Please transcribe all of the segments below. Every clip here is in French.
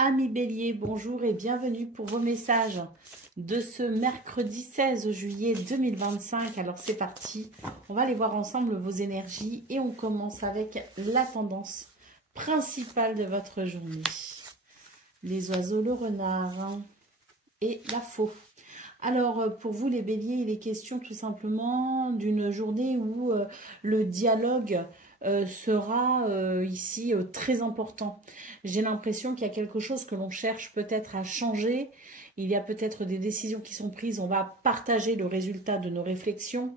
Amis Bélier, bonjour et bienvenue pour vos messages de ce mercredi 16 juillet 2025. Alors c'est parti, on va aller voir ensemble vos énergies et on commence avec la tendance principale de votre journée. Les oiseaux, le renard et la faux. Alors pour vous les Béliers, il est question tout simplement d'une journée où le dialogue sera ici très important. J'ai l'impression qu'il y a quelque chose que l'on cherche peut-être à changer. Il y a peut-être des décisions qui sont prises. On va partager le résultat de nos réflexions.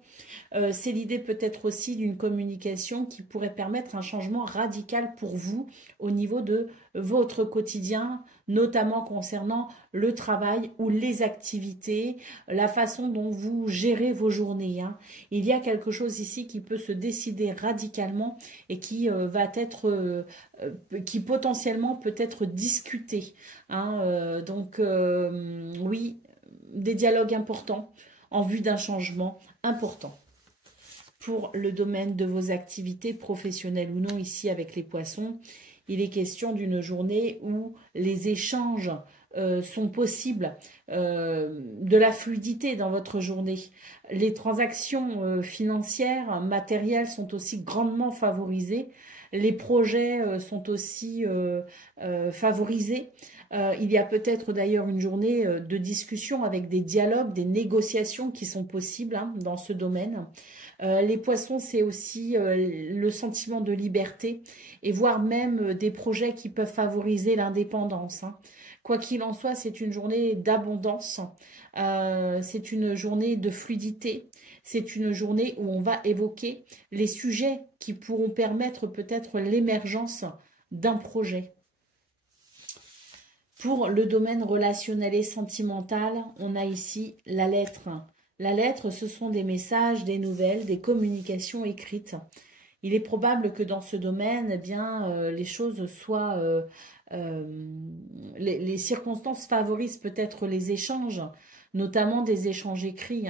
C'est l'idée peut-être aussi d'une communication qui pourrait permettre un changement radical pour vous au niveau de votre quotidien, notamment concernant le travail ou les activités, la façon dont vous gérez vos journées. Il y a quelque chose ici qui peut se décider radicalement et qui va être, qui potentiellement peut être discuté. Oui, des dialogues importants en vue d'un changement important. Pour le domaine de vos activités professionnelles ou non, ici avec les poissons, il est question d'une journée où les échanges sont possibles, de la fluidité dans votre journée. Les transactions financières, matérielles sont aussi grandement favorisées. Les projets sont aussi favorisés. Il y a peut-être d'ailleurs une journée de discussion avec des dialogues, des négociations qui sont possibles dans ce domaine. Les poissons, c'est aussi le sentiment de liberté et voire même des projets qui peuvent favoriser l'indépendance. Quoi qu'il en soit, c'est une journée d'abondance, c'est une journée de fluidité, c'est une journée où on va évoquer les sujets qui pourront permettre peut-être l'émergence d'un projet. Pour le domaine relationnel et sentimental, on a ici la lettre. La lettre, ce sont des messages, des nouvelles, des communications écrites. Il est probable que dans ce domaine, eh bien, les choses soient... les circonstances favorisent peut-être les échanges, notamment des échanges écrits.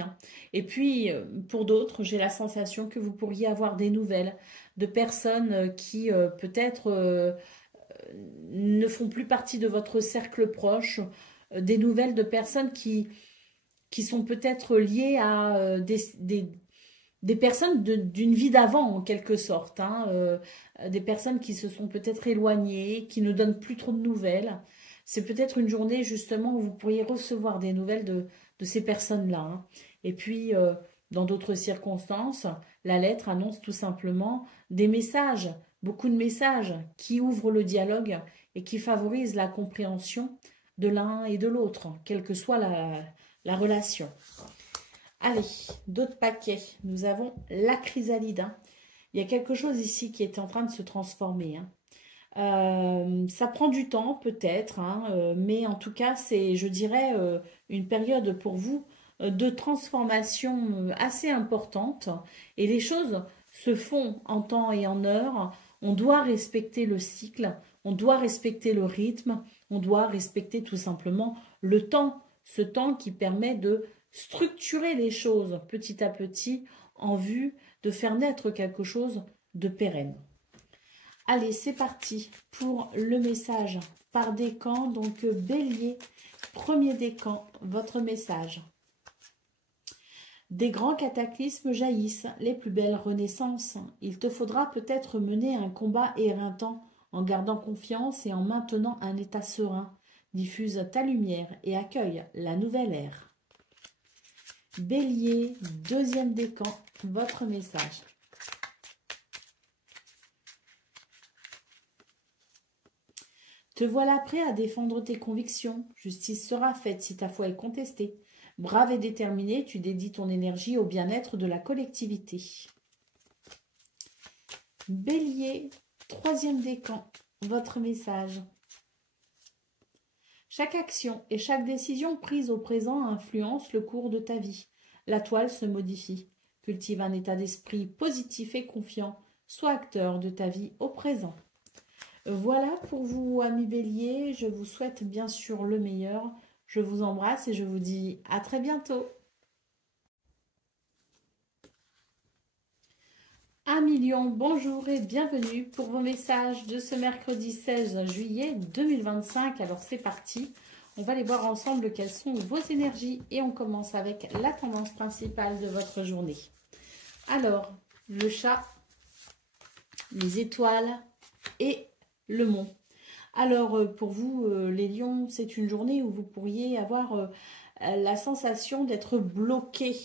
Et puis, pour d'autres, j'ai la sensation que vous pourriez avoir des nouvelles de personnes qui peut-être ne font plus partie de votre cercle proche, des nouvelles de personnes qui sont peut-être liées à des personnes d'une vie d'avant, en quelque sorte. Des personnes qui se sont peut-être éloignées, qui ne donnent plus trop de nouvelles. C'est peut-être une journée, justement, où vous pourriez recevoir des nouvelles de ces personnes-là. Et puis, dans d'autres circonstances, la lettre annonce tout simplement des messages, beaucoup de messages qui ouvrent le dialogue et qui favorisent la compréhension de l'un et de l'autre, quelle que soit la relation. Allez, d'autres paquets. Nous avons la chrysalide. Il y a quelque chose ici qui est en train de se transformer. Ça prend du temps peut-être, mais en tout cas, c'est, je dirais, une période pour vous de transformation assez importante. Et les choses se font en temps et en heure. On doit respecter le cycle, on doit respecter le rythme, on doit respecter tout simplement le temps. Ce temps qui permet de structurer les choses petit à petit en vue de faire naître quelque chose de pérenne. Allez, c'est parti pour le message par décan. Donc, Bélier, premier décan, votre message. Des grands cataclysmes jaillissent, les plus belles renaissances. Il te faudra peut-être mener un combat éreintant en gardant confiance et en maintenant un état serein. Diffuse ta lumière et accueille la nouvelle ère. Bélier, deuxième décan, votre message. Te voilà prêt à défendre tes convictions. Justice sera faite si ta foi est contestée. Brave et déterminé, tu dédies ton énergie au bien-être de la collectivité. Bélier, troisième décan, votre message. Chaque action et chaque décision prise au présent influence le cours de ta vie. La toile se modifie. Cultive un état d'esprit positif et confiant. Sois acteur de ta vie au présent. Voilà pour vous, amis Bélier. Je vous souhaite bien sûr le meilleur. Je vous embrasse et je vous dis à très bientôt. Amis Lion, bonjour et bienvenue pour vos messages de ce mercredi 16 juillet 2025. Alors c'est parti, on va aller voir ensemble quelles sont vos énergies et on commence avec la tendance principale de votre journée. Alors, le chat, les étoiles et le mont. Alors pour vous les lions, c'est une journée où vous pourriez avoir la sensation d'être bloqué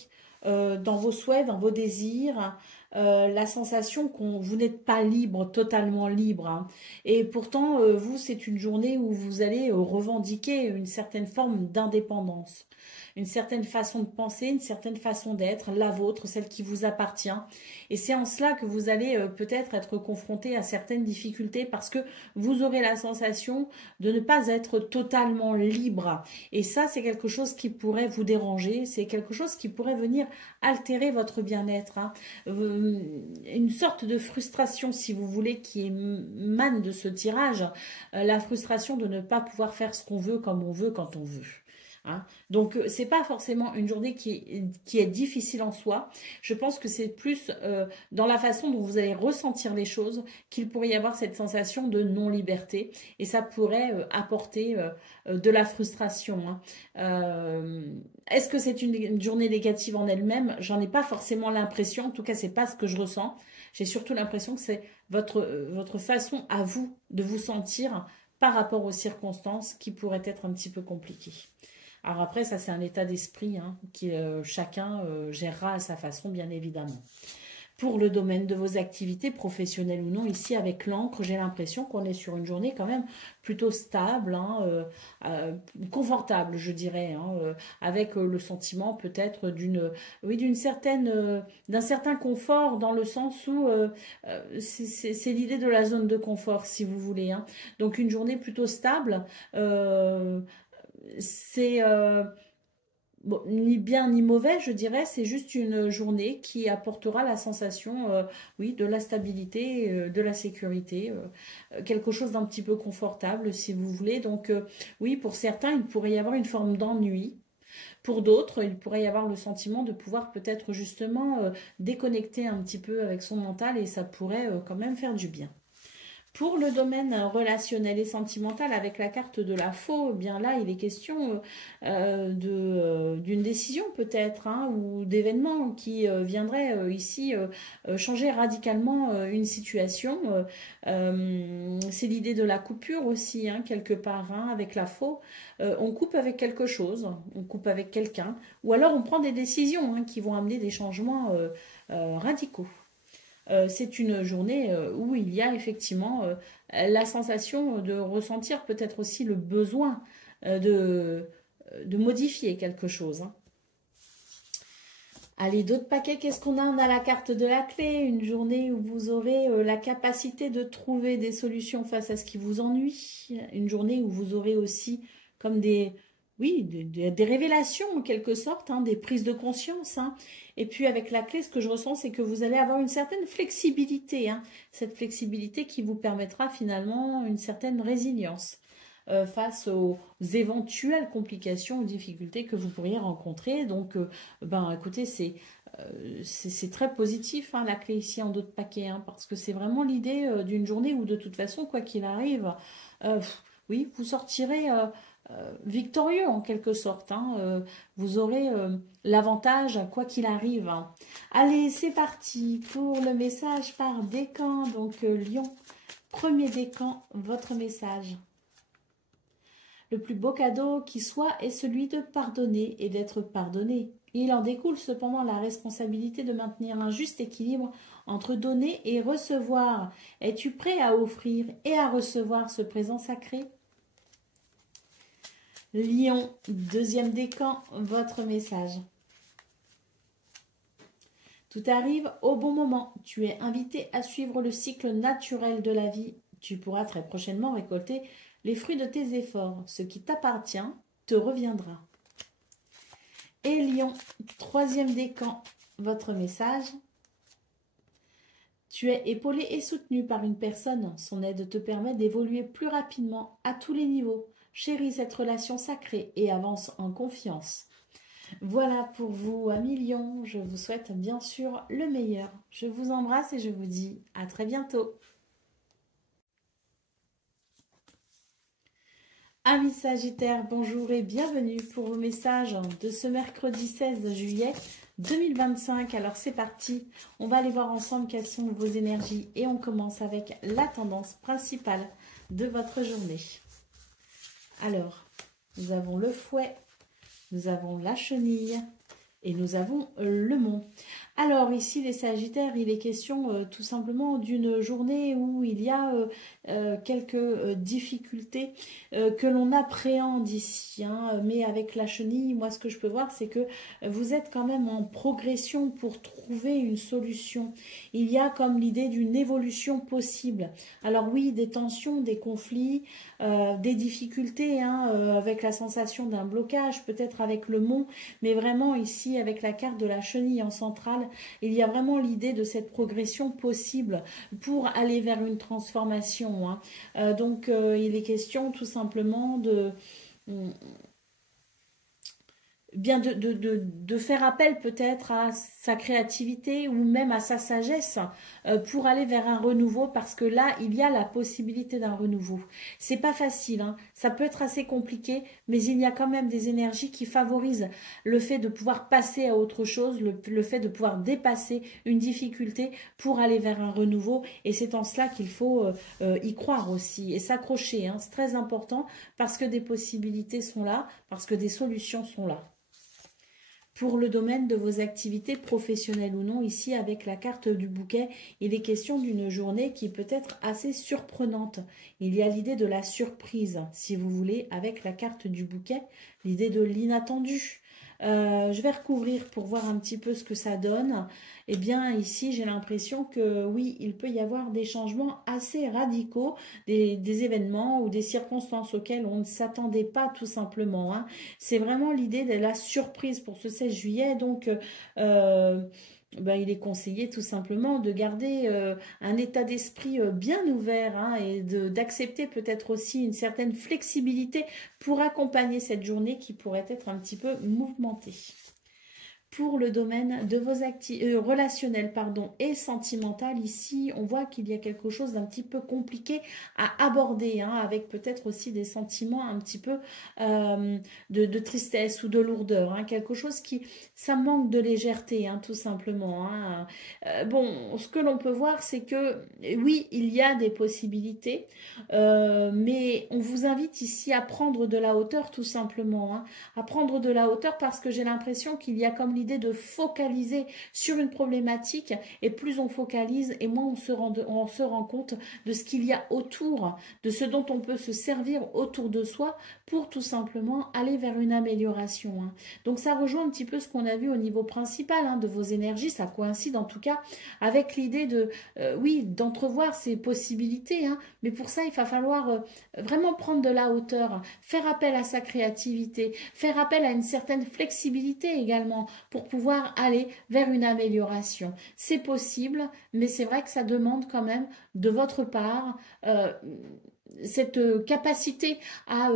dans vos souhaits, dans vos désirs, la sensation que vous n'êtes pas libre, totalement libre. Hein. Et pourtant, vous, c'est une journée où vous allez revendiquer une certaine forme d'indépendance, une certaine façon de penser, une certaine façon d'être, la vôtre, celle qui vous appartient. Et c'est en cela que vous allez peut-être être confronté à certaines difficultés parce que vous aurez la sensation de ne pas être totalement libre. Et ça, c'est quelque chose qui pourrait vous déranger, c'est quelque chose qui pourrait venir altérer votre bien-être. Hein. Une sorte de frustration, si vous voulez, qui émane de ce tirage, la frustration de ne pas pouvoir faire ce qu'on veut, comme on veut, quand on veut. Hein. Donc, c'est pas forcément une journée qui est difficile en soi. Je pense que c'est plus dans la façon dont vous allez ressentir les choses qu'il pourrait y avoir cette sensation de non-liberté. Et ça pourrait apporter de la frustration. Hein. Est-ce que c'est une journée négative en elle-même? J'en ai pas forcément l'impression. En tout cas, c'est pas ce que je ressens. J'ai surtout l'impression que c'est votre façon à vous de vous sentir par rapport aux circonstances qui pourraient être un petit peu compliquées. Alors après, ça c'est un état d'esprit hein, qui chacun gérera à sa façon, bien évidemment. Pour le domaine de vos activités, professionnelles ou non, ici avec l'encre, j'ai l'impression qu'on est sur une journée quand même plutôt stable, hein, confortable, je dirais, hein, avec le sentiment peut-être d'un certain confort dans le sens où c'est l'idée de la zone de confort, si vous voulez. Hein. Donc une journée plutôt stable. C'est bon, ni bien ni mauvais, je dirais, c'est juste une journée qui apportera la sensation, oui, de la stabilité, de la sécurité, quelque chose d'un petit peu confortable, si vous voulez. Donc, oui, pour certains, il pourrait y avoir une forme d'ennui. Pour d'autres, il pourrait y avoir le sentiment de pouvoir peut-être justement déconnecter un petit peu avec son mental et ça pourrait quand même faire du bien. Pour le domaine relationnel et sentimental, avec la carte de la faux, eh bien là, il est question d'une décision peut-être, hein, ou d'événements qui viendraient ici changer radicalement une situation. C'est l'idée de la coupure aussi, hein, quelque part, hein, avec la faux. On coupe avec quelque chose, on coupe avec quelqu'un, ou alors on prend des décisions hein, qui vont amener des changements radicaux. C'est une journée où il y a effectivement la sensation de ressentir peut-être aussi le besoin de modifier quelque chose. Hein. Allez, d'autres paquets, qu'est-ce qu'on a? On a la carte de la clé, une journée où vous aurez la capacité de trouver des solutions face à ce qui vous ennuie. Une journée où vous aurez aussi comme des révélations en quelque sorte, hein, des prises de conscience. Hein. Et puis avec la clé, ce que je ressens, c'est que vous allez avoir une certaine flexibilité. Hein. Cette flexibilité qui vous permettra finalement une certaine résilience face aux éventuelles complications ou difficultés que vous pourriez rencontrer. Donc, écoutez, c'est très positif, hein, la clé ici en dos de paquet, hein, parce que c'est vraiment l'idée d'une journée où de toute façon, quoi qu'il arrive, oui, vous sortirez victorieux en quelque sorte. Hein, vous aurez l'avantage quoi qu'il arrive. Hein. Allez, c'est parti pour le message par décan. Donc, Lion, premier décan, votre message. Le plus beau cadeau qui soit est celui de pardonner et d'être pardonné. Il en découle cependant la responsabilité de maintenir un juste équilibre entre donner et recevoir. Es-tu prêt à offrir et à recevoir ce présent sacré? Lion, deuxième décan, votre message. Tout arrive au bon moment. Tu es invité à suivre le cycle naturel de la vie. Tu pourras très prochainement récolter les fruits de tes efforts. Ce qui t'appartient te reviendra. Et Lion, troisième décan, votre message. Tu es épaulé et soutenu par une personne. Son aide te permet d'évoluer plus rapidement à tous les niveaux. Chéris cette relation sacrée et avance en confiance. Voilà pour vous, amis Lion. Je vous souhaite bien sûr le meilleur. Je vous embrasse et je vous dis à très bientôt. Amis Sagittaires, bonjour et bienvenue pour vos messages de ce mercredi 16 juillet 2025. Alors c'est parti, on va aller voir ensemble quelles sont vos énergies et on commence avec la tendance principale de votre journée. Alors, nous avons le fouet, nous avons la chenille et nous avons le mont. Alors ici les Sagittaires, il est question tout simplement d'une journée où il y a quelques difficultés que l'on appréhende ici. Hein. Mais avec la chenille, moi ce que je peux voir c'est que vous êtes quand même en progression pour trouver une solution. Il y a comme l'idée d'une évolution possible. Alors oui, des tensions, des conflits, des difficultés hein, avec la sensation d'un blocage, peut-être avec le mont, mais vraiment ici avec la carte de la chenille en centrale, il y a vraiment l'idée de cette progression possible pour aller vers une transformation. Hein. Donc, il est question tout simplement de bien de faire appel peut-être à sa créativité ou même à sa sagesse pour aller vers un renouveau parce que là, il y a la possibilité d'un renouveau. C'est pas facile, hein. Ça peut être assez compliqué, mais il y a quand même des énergies qui favorisent le fait de pouvoir passer à autre chose, le fait de pouvoir dépasser une difficulté pour aller vers un renouveau et c'est en cela qu'il faut y croire aussi et s'accrocher. Hein. C'est très important parce que des possibilités sont là, parce que des solutions sont là. Pour le domaine de vos activités professionnelles ou non, ici avec la carte du bouquet, il est question d'une journée qui peut être assez surprenante. Il y a l'idée de la surprise, si vous voulez, avec la carte du bouquet, l'idée de l'inattendu. Je vais recouvrir pour voir un petit peu ce que ça donne. Eh bien, ici, j'ai l'impression que oui, il peut y avoir des changements assez radicaux, des événements ou des circonstances auxquelles on ne s'attendait pas tout simplement. Hein. C'est vraiment l'idée de la surprise pour ce 16 juillet. Donc, il est conseillé tout simplement de garder un état d'esprit bien ouvert hein, et d'accepter peut-être aussi une certaine flexibilité pour accompagner cette journée qui pourrait être un petit peu mouvementée. Pour le domaine de vos relationnels et sentimental, ici, on voit qu'il y a quelque chose d'un petit peu compliqué à aborder, hein, avec peut-être aussi des sentiments un petit peu de tristesse ou de lourdeur. Hein, quelque chose ça manque de légèreté, hein, tout simplement. Hein. Bon, ce que l'on peut voir, c'est que, oui, il y a des possibilités, mais on vous invite ici à prendre de la hauteur, tout simplement. Hein, à prendre de la hauteur parce que j'ai l'impression qu'il y a comme l'idée de focaliser sur une problématique et plus on focalise et moins on se rend compte de ce qu'il y a autour, de ce dont on peut se servir autour de soi pour tout simplement aller vers une amélioration. Hein. Donc ça rejoint un petit peu ce qu'on a vu au niveau principal hein, de vos énergies, ça coïncide en tout cas avec l'idée de, oui, d'entrevoir ces possibilités, hein, mais pour ça il va falloir vraiment prendre de la hauteur, faire appel à sa créativité, faire appel à une certaine flexibilité également pour pouvoir aller vers une amélioration. C'est possible, mais c'est vrai que ça demande quand même de votre part cette capacité à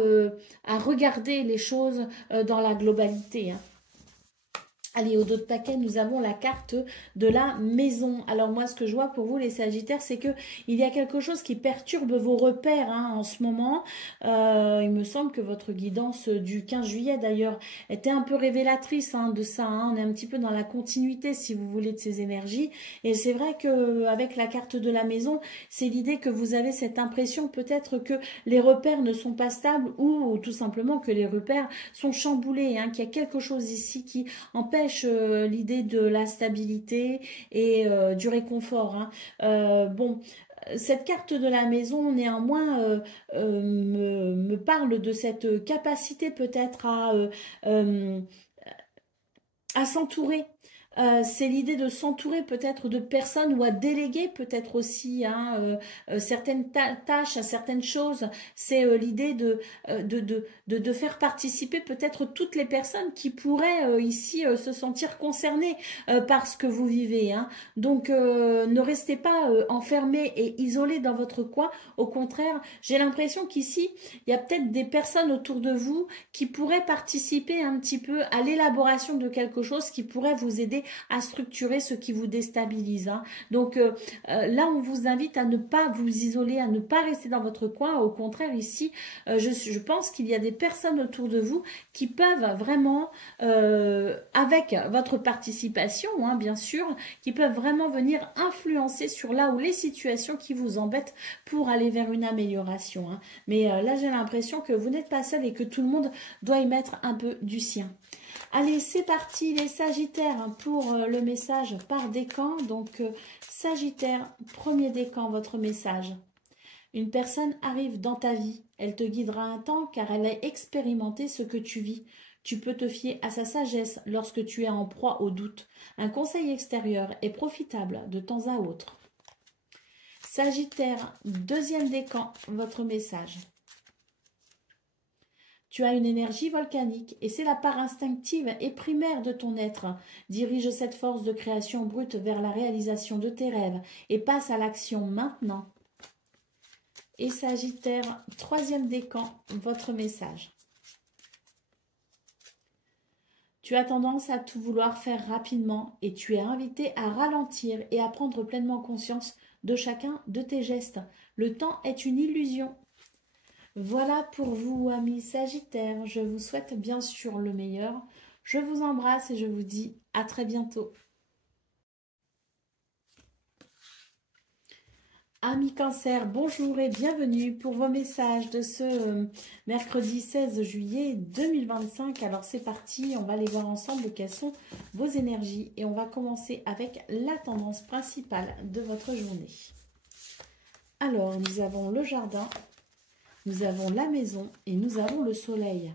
regarder les choses dans la globalité. Hein. Allez, au dos de paquet, nous avons la carte de la maison. Alors moi, ce que je vois pour vous, les Sagittaires, c'est que il y a quelque chose qui perturbe vos repères hein, en ce moment. Il me semble que votre guidance du 15 juillet, d'ailleurs, était un peu révélatrice hein, de ça. Hein. On est un petit peu dans la continuité, si vous voulez, de ces énergies. Et c'est vrai qu'avec la carte de la maison, c'est l'idée que vous avez cette impression peut-être que les repères ne sont pas stables ou tout simplement que les repères sont chamboulés. Hein, qu'il y a quelque chose ici qui empêche l'idée de la stabilité et du réconfort. Hein. Bon, cette carte de la maison, néanmoins, me parle de cette capacité peut-être à s'entourer C'est l'idée de s'entourer peut-être de personnes ou à déléguer peut-être aussi hein, certaines tâches, certaines choses. C'est l'idée de faire participer peut-être toutes les personnes qui pourraient ici se sentir concernées par ce que vous vivez. Hein. Donc ne restez pas enfermés et isolés dans votre coin. Au contraire, j'ai l'impression qu'ici, il y a peut-être des personnes autour de vous qui pourraient participer un petit peu à l'élaboration de quelque chose qui pourrait vous aider à structurer ce qui vous déstabilise. Hein. Donc là, on vous invite à ne pas vous isoler, à ne pas rester dans votre coin. Au contraire, ici, je pense qu'il y a des personnes autour de vous qui peuvent vraiment, avec votre participation, hein, bien sûr, qui peuvent vraiment venir influencer sur là où les situations qui vous embêtent pour aller vers une amélioration. Hein. Mais là, j'ai l'impression que vous n'êtes pas seul et que tout le monde doit y mettre un peu du sien. Allez, c'est parti les Sagittaires pour le message par décan. Donc, Sagittaire, premier décan, votre message. Une personne arrive dans ta vie. Elle te guidera un temps car elle a expérimenté ce que tu vis. Tu peux te fier à sa sagesse lorsque tu es en proie au doute. Un conseil extérieur est profitable de temps à autre. Sagittaire, deuxième décan, votre message. Tu as une énergie volcanique et c'est la part instinctive et primaire de ton être. Dirige cette force de création brute vers la réalisation de tes rêves et passe à l'action maintenant. Et Sagittaire, troisième décan, votre message. Tu as tendance à tout vouloir faire rapidement et tu es invité à ralentir et à prendre pleinement conscience de chacun de tes gestes. Le temps est une illusion. Voilà pour vous, amis Sagittaires. Je vous souhaite bien sûr le meilleur. Je vous embrasse et je vous dis à très bientôt. Amis Cancer, bonjour et bienvenue pour vos messages de ce mercredi 16 juillet 2025. Alors c'est parti, on va aller voir ensemble quelles sont vos énergies. Et on va commencer avec la tendance principale de votre journée. Alors, nous avons le jardin. Nous avons la maison et nous avons le soleil.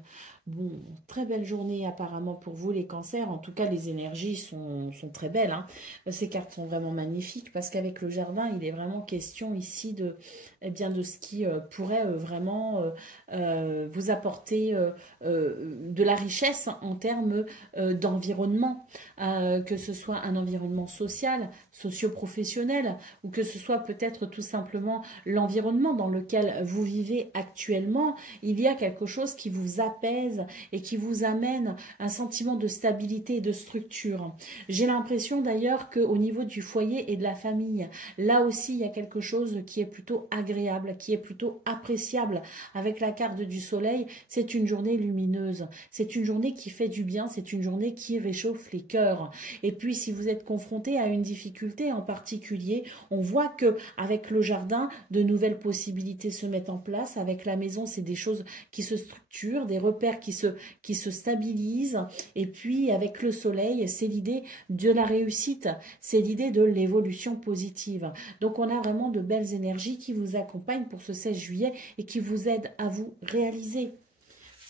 Bon, très belle journée apparemment pour vous les cancers. En tout cas, les énergies sont très belles. Hein. Ces cartes sont vraiment magnifiques parce qu'avec le jardin, il est vraiment question ici de, eh bien, de ce qui pourrait vraiment vous apporter de la richesse en termes d'environnement. Que ce soit un environnement social, socio-professionnel ou que ce soit peut-être tout simplement l'environnement dans lequel vous vivez actuellement. Il y a quelque chose qui vous apaise et qui vous amène un sentiment de stabilité et de structure. J'ai l'impression d'ailleurs qu'au niveau du foyer et de la famille, là aussi il y a quelque chose qui est plutôt agréable, qui est plutôt appréciable. Avec la carte du soleil, c'est une journée lumineuse, c'est une journée qui fait du bien, c'est une journée qui réchauffe les cœurs. Et puis si vous êtes confronté à une difficulté en particulier, on voit que avec le jardin, de nouvelles possibilités se mettent en place. Avec la maison, c'est des choses qui se structurent, des repères qui se stabilisent. Et puis avec le soleil, c'est l'idée de la réussite, c'est l'idée de l'évolution positive. Donc on a vraiment de belles énergies qui vous accompagnent pour ce 16 juillet et qui vous aident à vous réaliser.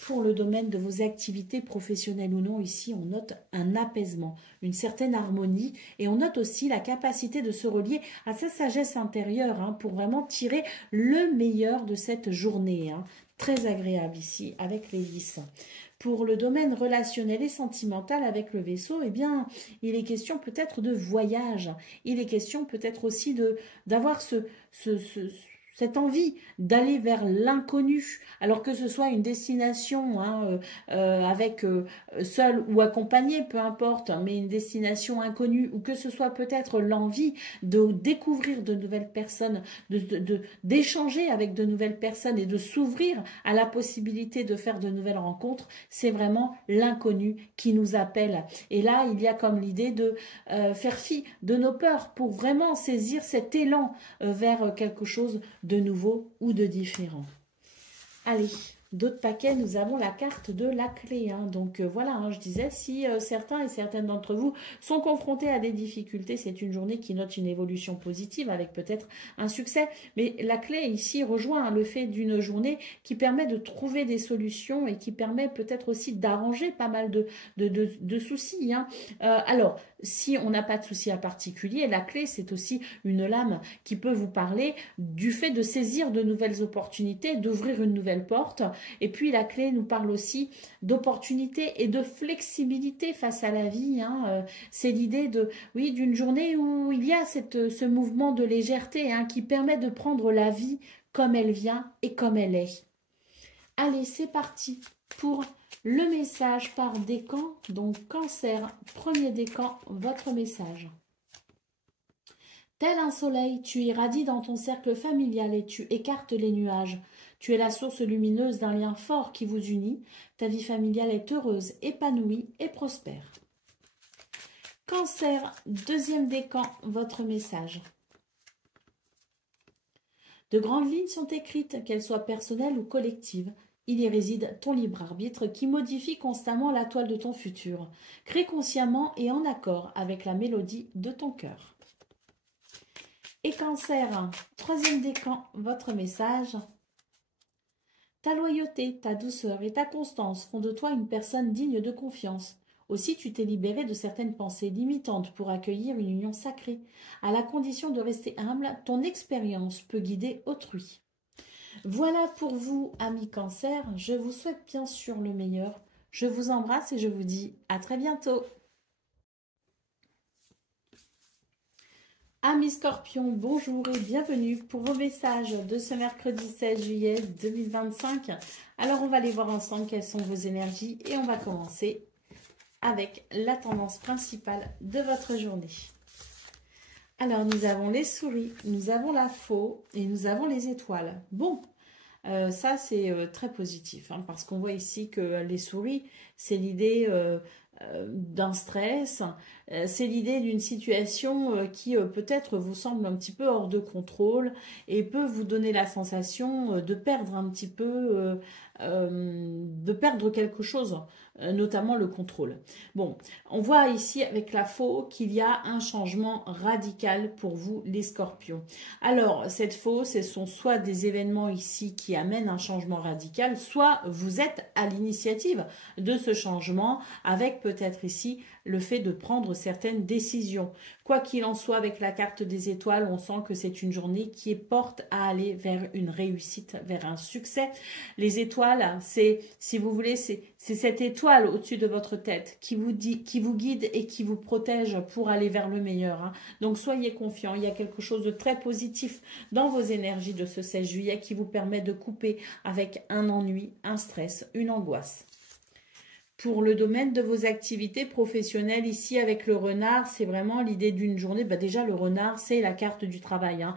Pour le domaine de vos activités professionnelles ou non, ici on note un apaisement, une certaine harmonie et on note aussi la capacité de se relier à sa sagesse intérieure hein, pour vraiment tirer le meilleur de cette journée. Hein. Très agréable ici avec les 10. Pour le domaine relationnel et sentimental avec le Verseau, eh bien, il est question peut-être de voyage. Il est question peut-être aussi d'avoir cette envie d'aller vers l'inconnu, alors que ce soit une destination hein, avec seul ou accompagné, peu importe, mais une destination inconnue, ou que ce soit peut-être l'envie de découvrir de nouvelles personnes, d'échanger avec de nouvelles personnes et de s'ouvrir à la possibilité de faire de nouvelles rencontres, c'est vraiment l'inconnu qui nous appelle. Et là, il y a comme l'idée de faire fi de nos peurs pour vraiment saisir cet élan vers quelque chose de nouveau ou de différent. Allez, d'autres paquets, nous avons la carte de la clé. Hein. Donc voilà, hein, je disais, si certains et certaines d'entre vous sont confrontés à des difficultés, c'est une journée qui note une évolution positive avec peut-être un succès. Mais la clé ici rejoint hein, le fait d'une journée qui permet de trouver des solutions et qui permet peut-être aussi d'arranger pas mal de soucis. Hein. Alors, si on n'a pas de soucis à particulier, la clé, c'est aussi une lame qui peut vous parler du fait de saisir de nouvelles opportunités, d'ouvrir une nouvelle porte. Et puis, la clé nous parle aussi d'opportunités et de flexibilité face à la vie. Hein. C'est l'idée de, oui, d'une journée où il y a ce mouvement de légèreté hein, qui permet de prendre la vie comme elle vient et comme elle est. Allez, c'est parti pour le message par décan. Donc, Cancer, premier décan, votre message. Tel un soleil, tu irradies dans ton cercle familial et tu écartes les nuages. Tu es la source lumineuse d'un lien fort qui vous unit. Ta vie familiale est heureuse, épanouie et prospère. Cancer, deuxième décan, votre message. De grandes lignes sont écrites, qu'elles soient personnelles ou collectives. Il y réside ton libre arbitre qui modifie constamment la toile de ton futur. Crée consciemment et en accord avec la mélodie de ton cœur. Et Cancer, troisième décan, votre message. Ta loyauté, ta douceur et ta constance font de toi une personne digne de confiance. Aussi, tu t'es libéré de certaines pensées limitantes pour accueillir une union sacrée. À la condition de rester humble, ton expérience peut guider autrui. Voilà pour vous, amis Cancer. Je vous souhaite bien sûr le meilleur. Je vous embrasse et je vous dis à très bientôt. Amis Scorpions, bonjour et bienvenue pour vos messages de ce mercredi 16 juillet 2025. Alors, on va aller voir ensemble quelles sont vos énergies et on va commencer avec la tendance principale de votre journée. Alors, nous avons les souris, nous avons la faux et nous avons les étoiles. Bon, ça c'est très positif hein, parce qu'on voit ici que les souris, c'est l'idée d'un stress, c'est l'idée d'une situation qui peut-être vous semble un petit peu hors de contrôle et peut vous donner la sensation de perdre un petit peu, de perdre quelque chose, notamment le contrôle. Bon, on voit ici avec la faux qu'il y a un changement radical pour vous les Scorpions. Alors, cette faux, ce sont soit des événements ici qui amènent un changement radical, soit vous êtes à l'initiative de ce changement avec peut-être ici le fait de prendre certaines décisions. Quoi qu'il en soit, avec la carte des étoiles, on sent que c'est une journée qui porte à aller vers une réussite, vers un succès. Les étoiles, c'est, si vous voulez, c'est cette étoile au-dessus de votre tête qui vous dit, qui vous guide et qui vous protège pour aller vers le meilleur. Hein. Donc, soyez confiants. Il y a quelque chose de très positif dans vos énergies de ce 16 juillet qui vous permet de couper avec un ennui, un stress, une angoisse. Pour le domaine de vos activités professionnelles, ici avec le renard, c'est vraiment l'idée d'une journée. Bah déjà, le renard, c'est la carte du travail hein,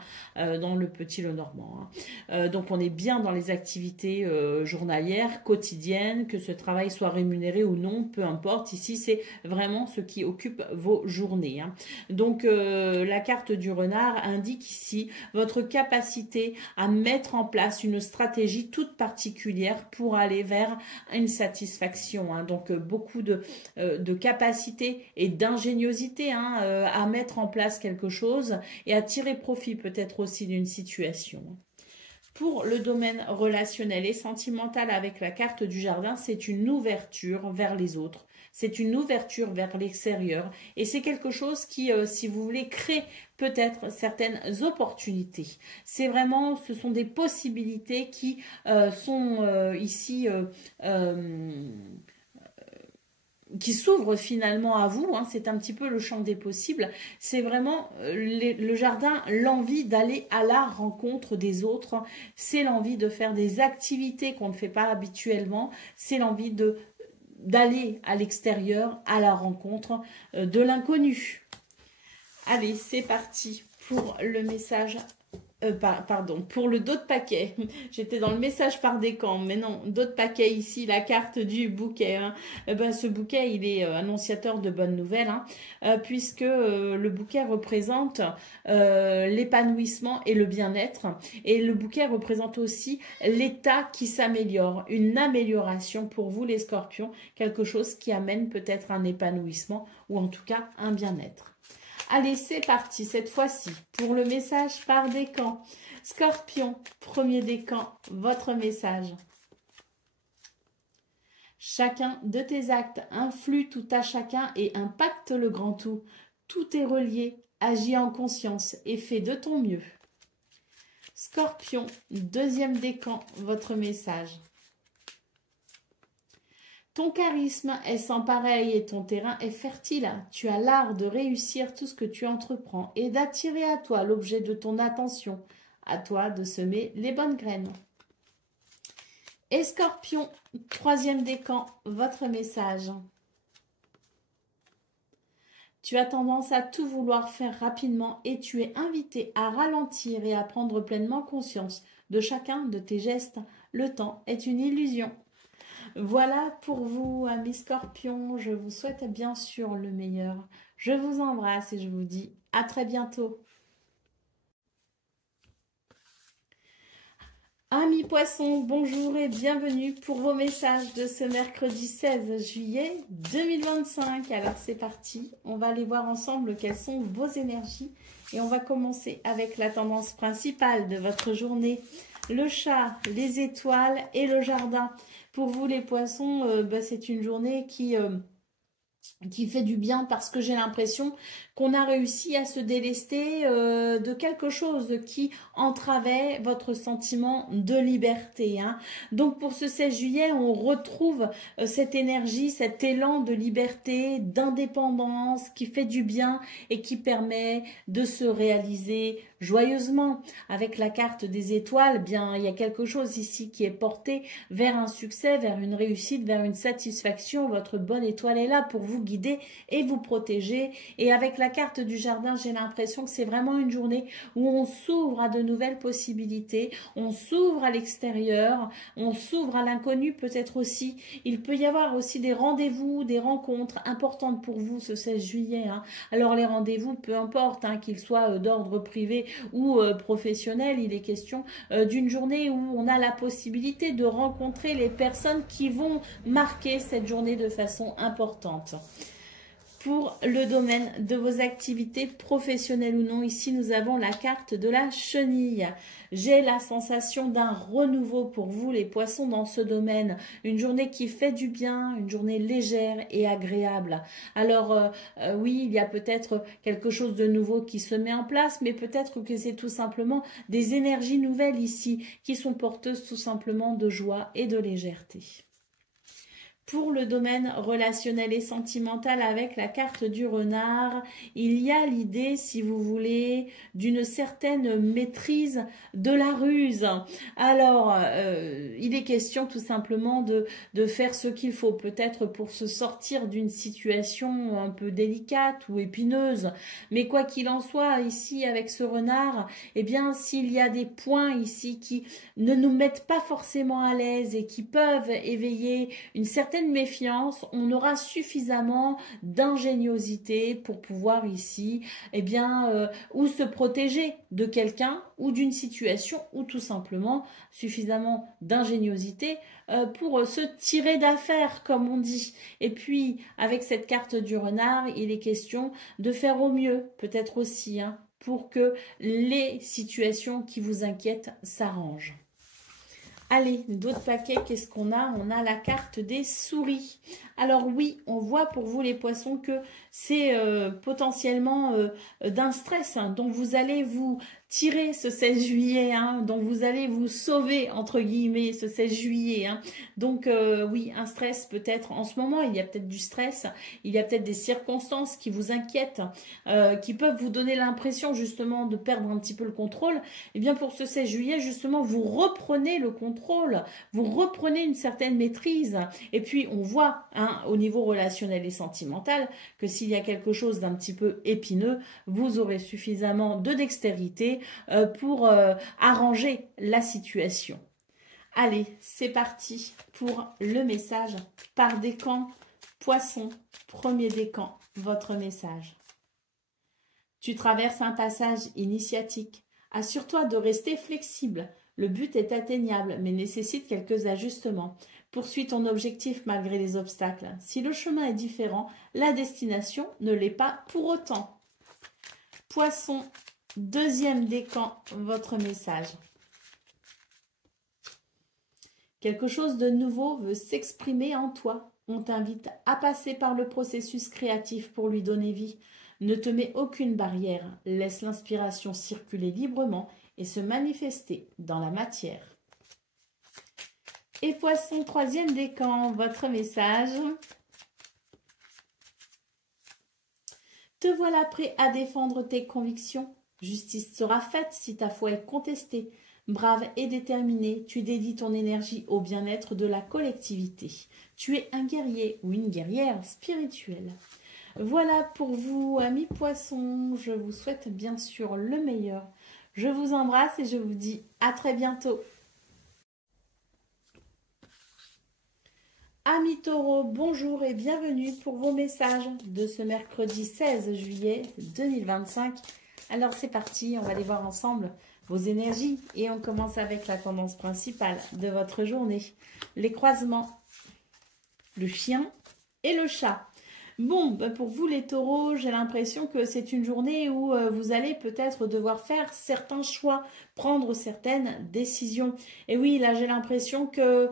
dans le Petit Lenormand. Hein. Donc, on est bien dans les activités journalières, quotidiennes, que ce travail soit rémunéré ou non, peu importe. Ici, c'est vraiment ce qui occupe vos journées. Hein. Donc, la carte du renard indique ici votre capacité à mettre en place une stratégie toute particulière pour aller vers une satisfaction. Hein. Donc, beaucoup de capacité et d'ingéniosité hein, à mettre en place quelque chose et à tirer profit peut-être aussi d'une situation. Pour le domaine relationnel et sentimental avec la carte du jardin, c'est une ouverture vers les autres. C'est une ouverture vers l'extérieur et c'est quelque chose qui, si vous voulez, crée peut-être certaines opportunités. C'est vraiment, ce sont des possibilités qui sont ici... qui s'ouvre finalement à vous, hein, c'est un petit peu le champ des possibles, c'est vraiment le jardin, l'envie d'aller à la rencontre des autres, c'est l'envie de faire des activités qu'on ne fait pas habituellement, c'est l'envie d'aller à l'extérieur, à la rencontre de l'inconnu. Allez, c'est parti pour le message Pardon, pour le dos de paquet. J'étais dans le message par décan, mais non, dos de paquet ici, la carte du bouquet. Hein. Ben, ce bouquet, il est annonciateur de bonnes nouvelles, hein, puisque le bouquet représente l'épanouissement et le bien-être. Et le bouquet représente aussi l'état qui s'améliore, une amélioration pour vous les scorpions, quelque chose qui amène peut-être un épanouissement ou en tout cas un bien-être. Allez, c'est parti, cette fois-ci, pour le message par décan. Scorpion, premier décan, votre message. Chacun de tes actes influe tout à chacun et impacte le grand tout. Tout est relié, agis en conscience et fais de ton mieux. Scorpion, deuxième décan, votre message. Ton charisme est sans pareil et ton terrain est fertile. Tu as l'art de réussir tout ce que tu entreprends et d'attirer à toi l'objet de ton attention. À toi de semer les bonnes graines. Et Scorpion, troisième décan, votre message. Tu as tendance à tout vouloir faire rapidement et tu es invité à ralentir et à prendre pleinement conscience de chacun de tes gestes. Le temps est une illusion. Voilà pour vous, amis scorpions. Je vous souhaite bien sûr le meilleur. Je vous embrasse et je vous dis à très bientôt. Amis poissons, bonjour et bienvenue pour vos messages de ce mercredi 16 juillet 2025. Alors c'est parti, on va aller voir ensemble quelles sont vos énergies. Et on va commencer avec la tendance principale de votre journée. Le chat, les étoiles et le jardin. Pour vous les poissons, c'est une journée qui fait du bien parce que j'ai l'impression qu'on a réussi à se délester de quelque chose qui entravait votre sentiment de liberté. Hein. Donc pour ce 16 juillet, on retrouve cette énergie, cet élan de liberté, d'indépendance qui fait du bien et qui permet de se réaliser joyeusement. Avec la carte des étoiles, bien il y a quelque chose ici qui est porté vers un succès, vers une réussite, vers une satisfaction. Votre bonne étoile est là pour vous guider et vous protéger. Et avec la carte du jardin, j'ai l'impression que c'est vraiment une journée où on s'ouvre à de nouvelles possibilités, on s'ouvre à l'extérieur, on s'ouvre à l'inconnu peut-être aussi. Il peut y avoir aussi des rendez-vous, des rencontres importantes pour vous ce 16 juillet. Hein. Alors les rendez-vous, peu importe, hein, qu'ils soient d'ordre privé ou professionnel, il est question d'une journée où on a la possibilité de rencontrer les personnes qui vont marquer cette journée de façon importante. Pour le domaine de vos activités professionnelles ou non, ici nous avons la carte de la chenille. J'ai la sensation d'un renouveau pour vous les poissons dans ce domaine. Une journée qui fait du bien, une journée légère et agréable. Alors oui, il y a peut-être quelque chose de nouveau qui se met en place, mais peut-être que c'est tout simplement des énergies nouvelles ici qui sont porteuses tout simplement de joie et de légèreté. Pour le domaine relationnel et sentimental avec la carte du renard, il y a l'idée, si vous voulez, d'une certaine maîtrise de la ruse. Alors, il est question tout simplement de faire ce qu'il faut, peut-être pour se sortir d'une situation un peu délicate ou épineuse. Mais quoi qu'il en soit, ici, avec ce renard, eh bien, s'il y a des points ici qui ne nous mettent pas forcément à l'aise et qui peuvent éveiller une certaine méfiance, on aura suffisamment d'ingéniosité pour pouvoir ici, eh bien, ou se protéger de quelqu'un ou d'une situation, ou tout simplement suffisamment d'ingéniosité pour se tirer d'affaire, comme on dit. Et puis, avec cette carte du renard, il est question de faire au mieux, peut-être aussi, hein, pour que les situations qui vous inquiètent s'arrangent. Allez, d'autres paquets, qu'est-ce qu'on a? On a la carte des souris. Alors oui, on voit pour vous les poissons que c'est potentiellement d'un stress hein, dont vous allez vous tirer ce 16 juillet, hein, dont vous allez vous sauver, entre guillemets, ce 16 juillet. Hein. Donc oui, un stress peut-être en ce moment, il y a peut-être du stress, il y a peut-être des circonstances qui vous inquiètent, qui peuvent vous donner l'impression justement de perdre un petit peu le contrôle. Et bien pour ce 16 juillet, justement, vous reprenez le contrôle, vous reprenez une certaine maîtrise. Et puis on voit hein, au niveau relationnel et sentimental que s'il y a quelque chose d'un petit peu épineux, vous aurez suffisamment de dextérité trouver pour arranger la situation. Allez, c'est parti pour le message par décan. Poisson, premier décan, votre message. Tu traverses un passage initiatique. Assure-toi de rester flexible. Le but est atteignable, mais nécessite quelques ajustements. Poursuis ton objectif malgré les obstacles. Si le chemin est différent, la destination ne l'est pas pour autant. Poisson, deuxième décan, votre message. Quelque chose de nouveau veut s'exprimer en toi. On t'invite à passer par le processus créatif pour lui donner vie. Ne te mets aucune barrière. Laisse l'inspiration circuler librement et se manifester dans la matière. Et Poisson, troisième décan, votre message. Te voilà prêt à défendre tes convictions. Justice sera faite si ta foi est contestée. Brave et déterminé, tu dédies ton énergie au bien-être de la collectivité. Tu es un guerrier ou une guerrière spirituelle. Voilà pour vous, amis poissons. Je vous souhaite bien sûr le meilleur. Je vous embrasse et je vous dis à très bientôt. Amis taureaux, bonjour et bienvenue pour vos messages de ce mercredi 16 juillet 2025. Alors c'est parti, on va aller voir ensemble vos énergies et on commence avec la tendance principale de votre journée. Les croisements, le chien et le chat. Bon, pour vous les taureaux, j'ai l'impression que c'est une journée où vous allez peut-être devoir faire certains choix, prendre certaines décisions. Et oui, là j'ai l'impression que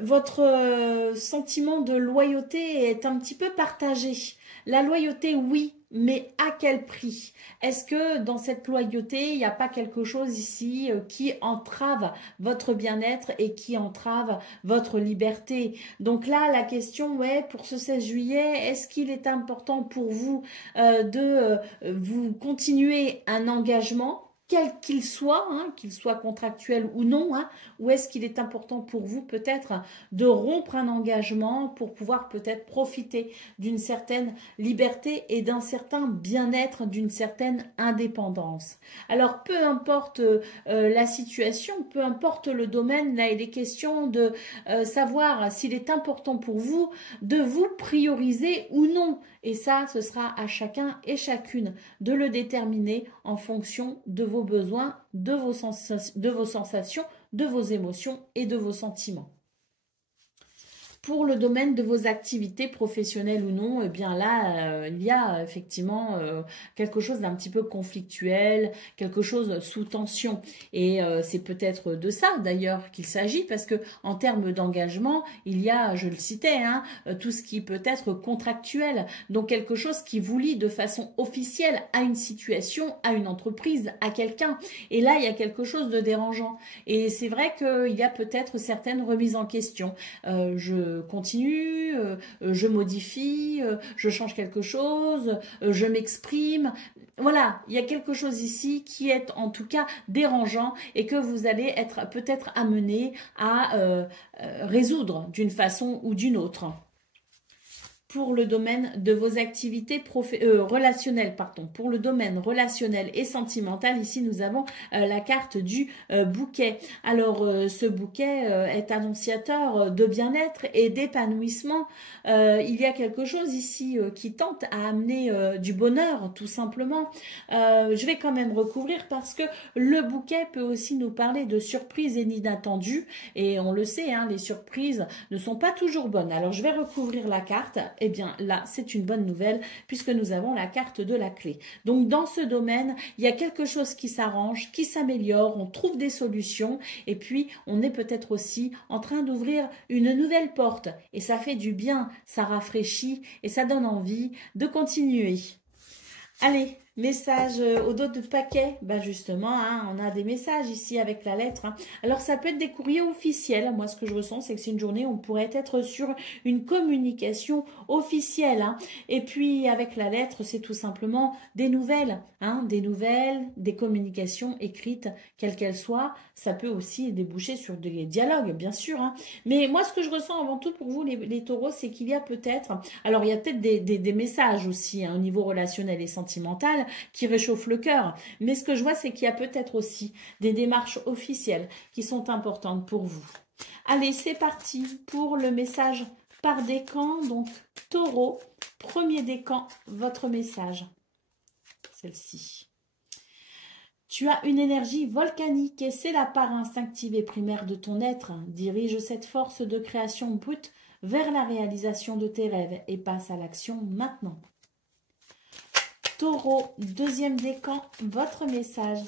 votre sentiment de loyauté est un petit peu partagé. La loyauté, oui, mais à quel prix? Est-ce que dans cette loyauté, il n'y a pas quelque chose ici qui entrave votre bien-être et qui entrave votre liberté? Donc là, la question est, pour ce 16 juillet, est-ce qu'il est important pour vous de vous continuer un engagement, quel qu'il soit contractuel ou non, ou est-ce qu'il est important pour vous peut-être de rompre un engagement pour pouvoir peut-être profiter d'une certaine liberté et d'un certain bien-être, d'une certaine indépendance. Alors peu importe la situation, peu importe le domaine, là il est question de savoir s'il est important pour vous de vous prioriser ou non. Et ça, ce sera à chacun et chacune de le déterminer en fonction de vos besoins, de vos sensations, de vos émotions et de vos sentiments. Pour le domaine de vos activités professionnelles ou non, eh bien là, il y a effectivement quelque chose d'un petit peu conflictuel, quelque chose sous tension. Et c'est peut-être de ça d'ailleurs qu'il s'agit, parce que en termes d'engagement, il y a, je le citais, tout ce qui peut être contractuel. Donc quelque chose qui vous lie de façon officielle à une situation, à une entreprise, à quelqu'un. Et là, il y a quelque chose de dérangeant. Et c'est vrai qu'il y a peut-être certaines remises en question. Je continue, je modifie, je change quelque chose, je m'exprime. Voilà, il y a quelque chose ici qui est en tout cas dérangeant et que vous allez être peut-être amené à résoudre d'une façon ou d'une autre. Pour le domaine de vos activités relationnelles, pour le domaine relationnel et sentimental, ici nous avons la carte du bouquet. Alors ce bouquet est annonciateur de bien-être et d'épanouissement. Il y a quelque chose ici qui tente à amener du bonheur, tout simplement. Je vais quand même recouvrir parce que le bouquet peut aussi nous parler de surprises et d'inattendus. Et on le sait, les surprises ne sont pas toujours bonnes. Alors je vais recouvrir la carte. Eh bien là, c'est une bonne nouvelle puisque nous avons la carte de la clé. Donc dans ce domaine, il y a quelque chose qui s'arrange, qui s'améliore, on trouve des solutions et puis on est peut-être aussi en train d'ouvrir une nouvelle porte et ça fait du bien, ça rafraîchit et ça donne envie de continuer. Allez, message au dos de paquet. Justement, on a des messages ici avec la lettre. Alors, ça peut être des courriers officiels. Moi, ce que je ressens, c'est que c'est une journée où on pourrait être sur une communication officielle. Et puis, avec la lettre, c'est tout simplement des nouvelles. Des nouvelles, des communications écrites, quelles qu'elles soient. Ça peut aussi déboucher sur des dialogues, bien sûr. Mais moi, ce que je ressens avant tout pour vous, les taureaux, c'est qu'il y a peut-être... Alors, il y a peut-être des messages aussi au niveau relationnel et sentimental, qui réchauffe le cœur. Mais ce que je vois, c'est qu'il y a peut-être aussi des démarches officielles qui sont importantes pour vous. Allez, c'est parti pour le message par décan. Donc, Taureau, premier décan, votre message. Celle-ci. Tu as une énergie volcanique et c'est la part instinctive et primaire de ton être. Dirige cette force de création brute vers la réalisation de tes rêves et passe à l'action maintenant. Taureau, deuxième décan, votre message.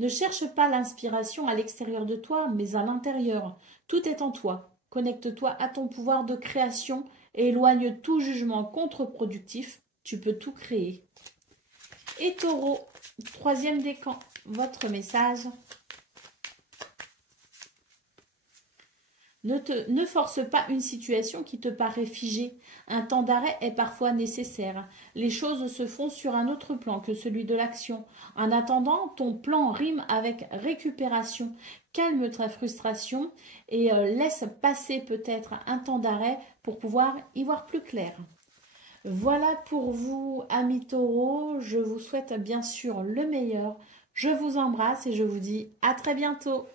Ne cherche pas l'inspiration à l'extérieur de toi, mais à l'intérieur. Tout est en toi. Connecte-toi à ton pouvoir de création et éloigne tout jugement contre-productif. Tu peux tout créer. Et Taureau, troisième décan, votre message. Ne force pas une situation qui te paraît figée. Un temps d'arrêt est parfois nécessaire. Les choses se font sur un autre plan que celui de l'action. En attendant, ton plan rime avec récupération. Calme ta frustration et laisse passer peut-être un temps d'arrêt pour pouvoir y voir plus clair. Voilà pour vous, amis taureaux. Je vous souhaite bien sûr le meilleur. Je vous embrasse et je vous dis à très bientôt.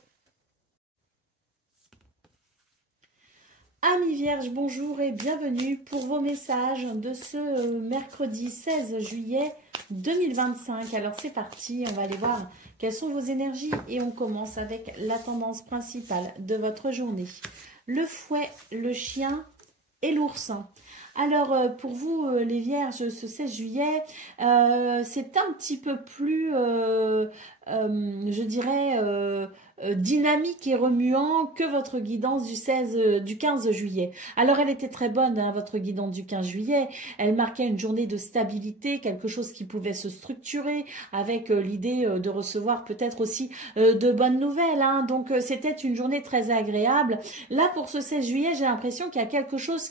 Amis vierges, bonjour et bienvenue pour vos messages de ce mercredi 16 juillet 2025. Alors c'est parti, on va aller voir quelles sont vos énergies et on commence avec la tendance principale de votre journée. Le fouet, le chien et l'ours. Alors pour vous les vierges, ce 16 juillet, c'est un petit peu plus, je dirais, dynamique et remuant que votre guidance du 15 juillet. Alors elle était très bonne, hein, votre guidance du 15 juillet. Elle marquait une journée de stabilité, quelque chose qui pouvait se structurer avec l'idée de recevoir peut-être aussi de bonnes nouvelles. Hein. Donc c'était une journée très agréable. Là pour ce 16 juillet, j'ai l'impression qu'il y a quelque chose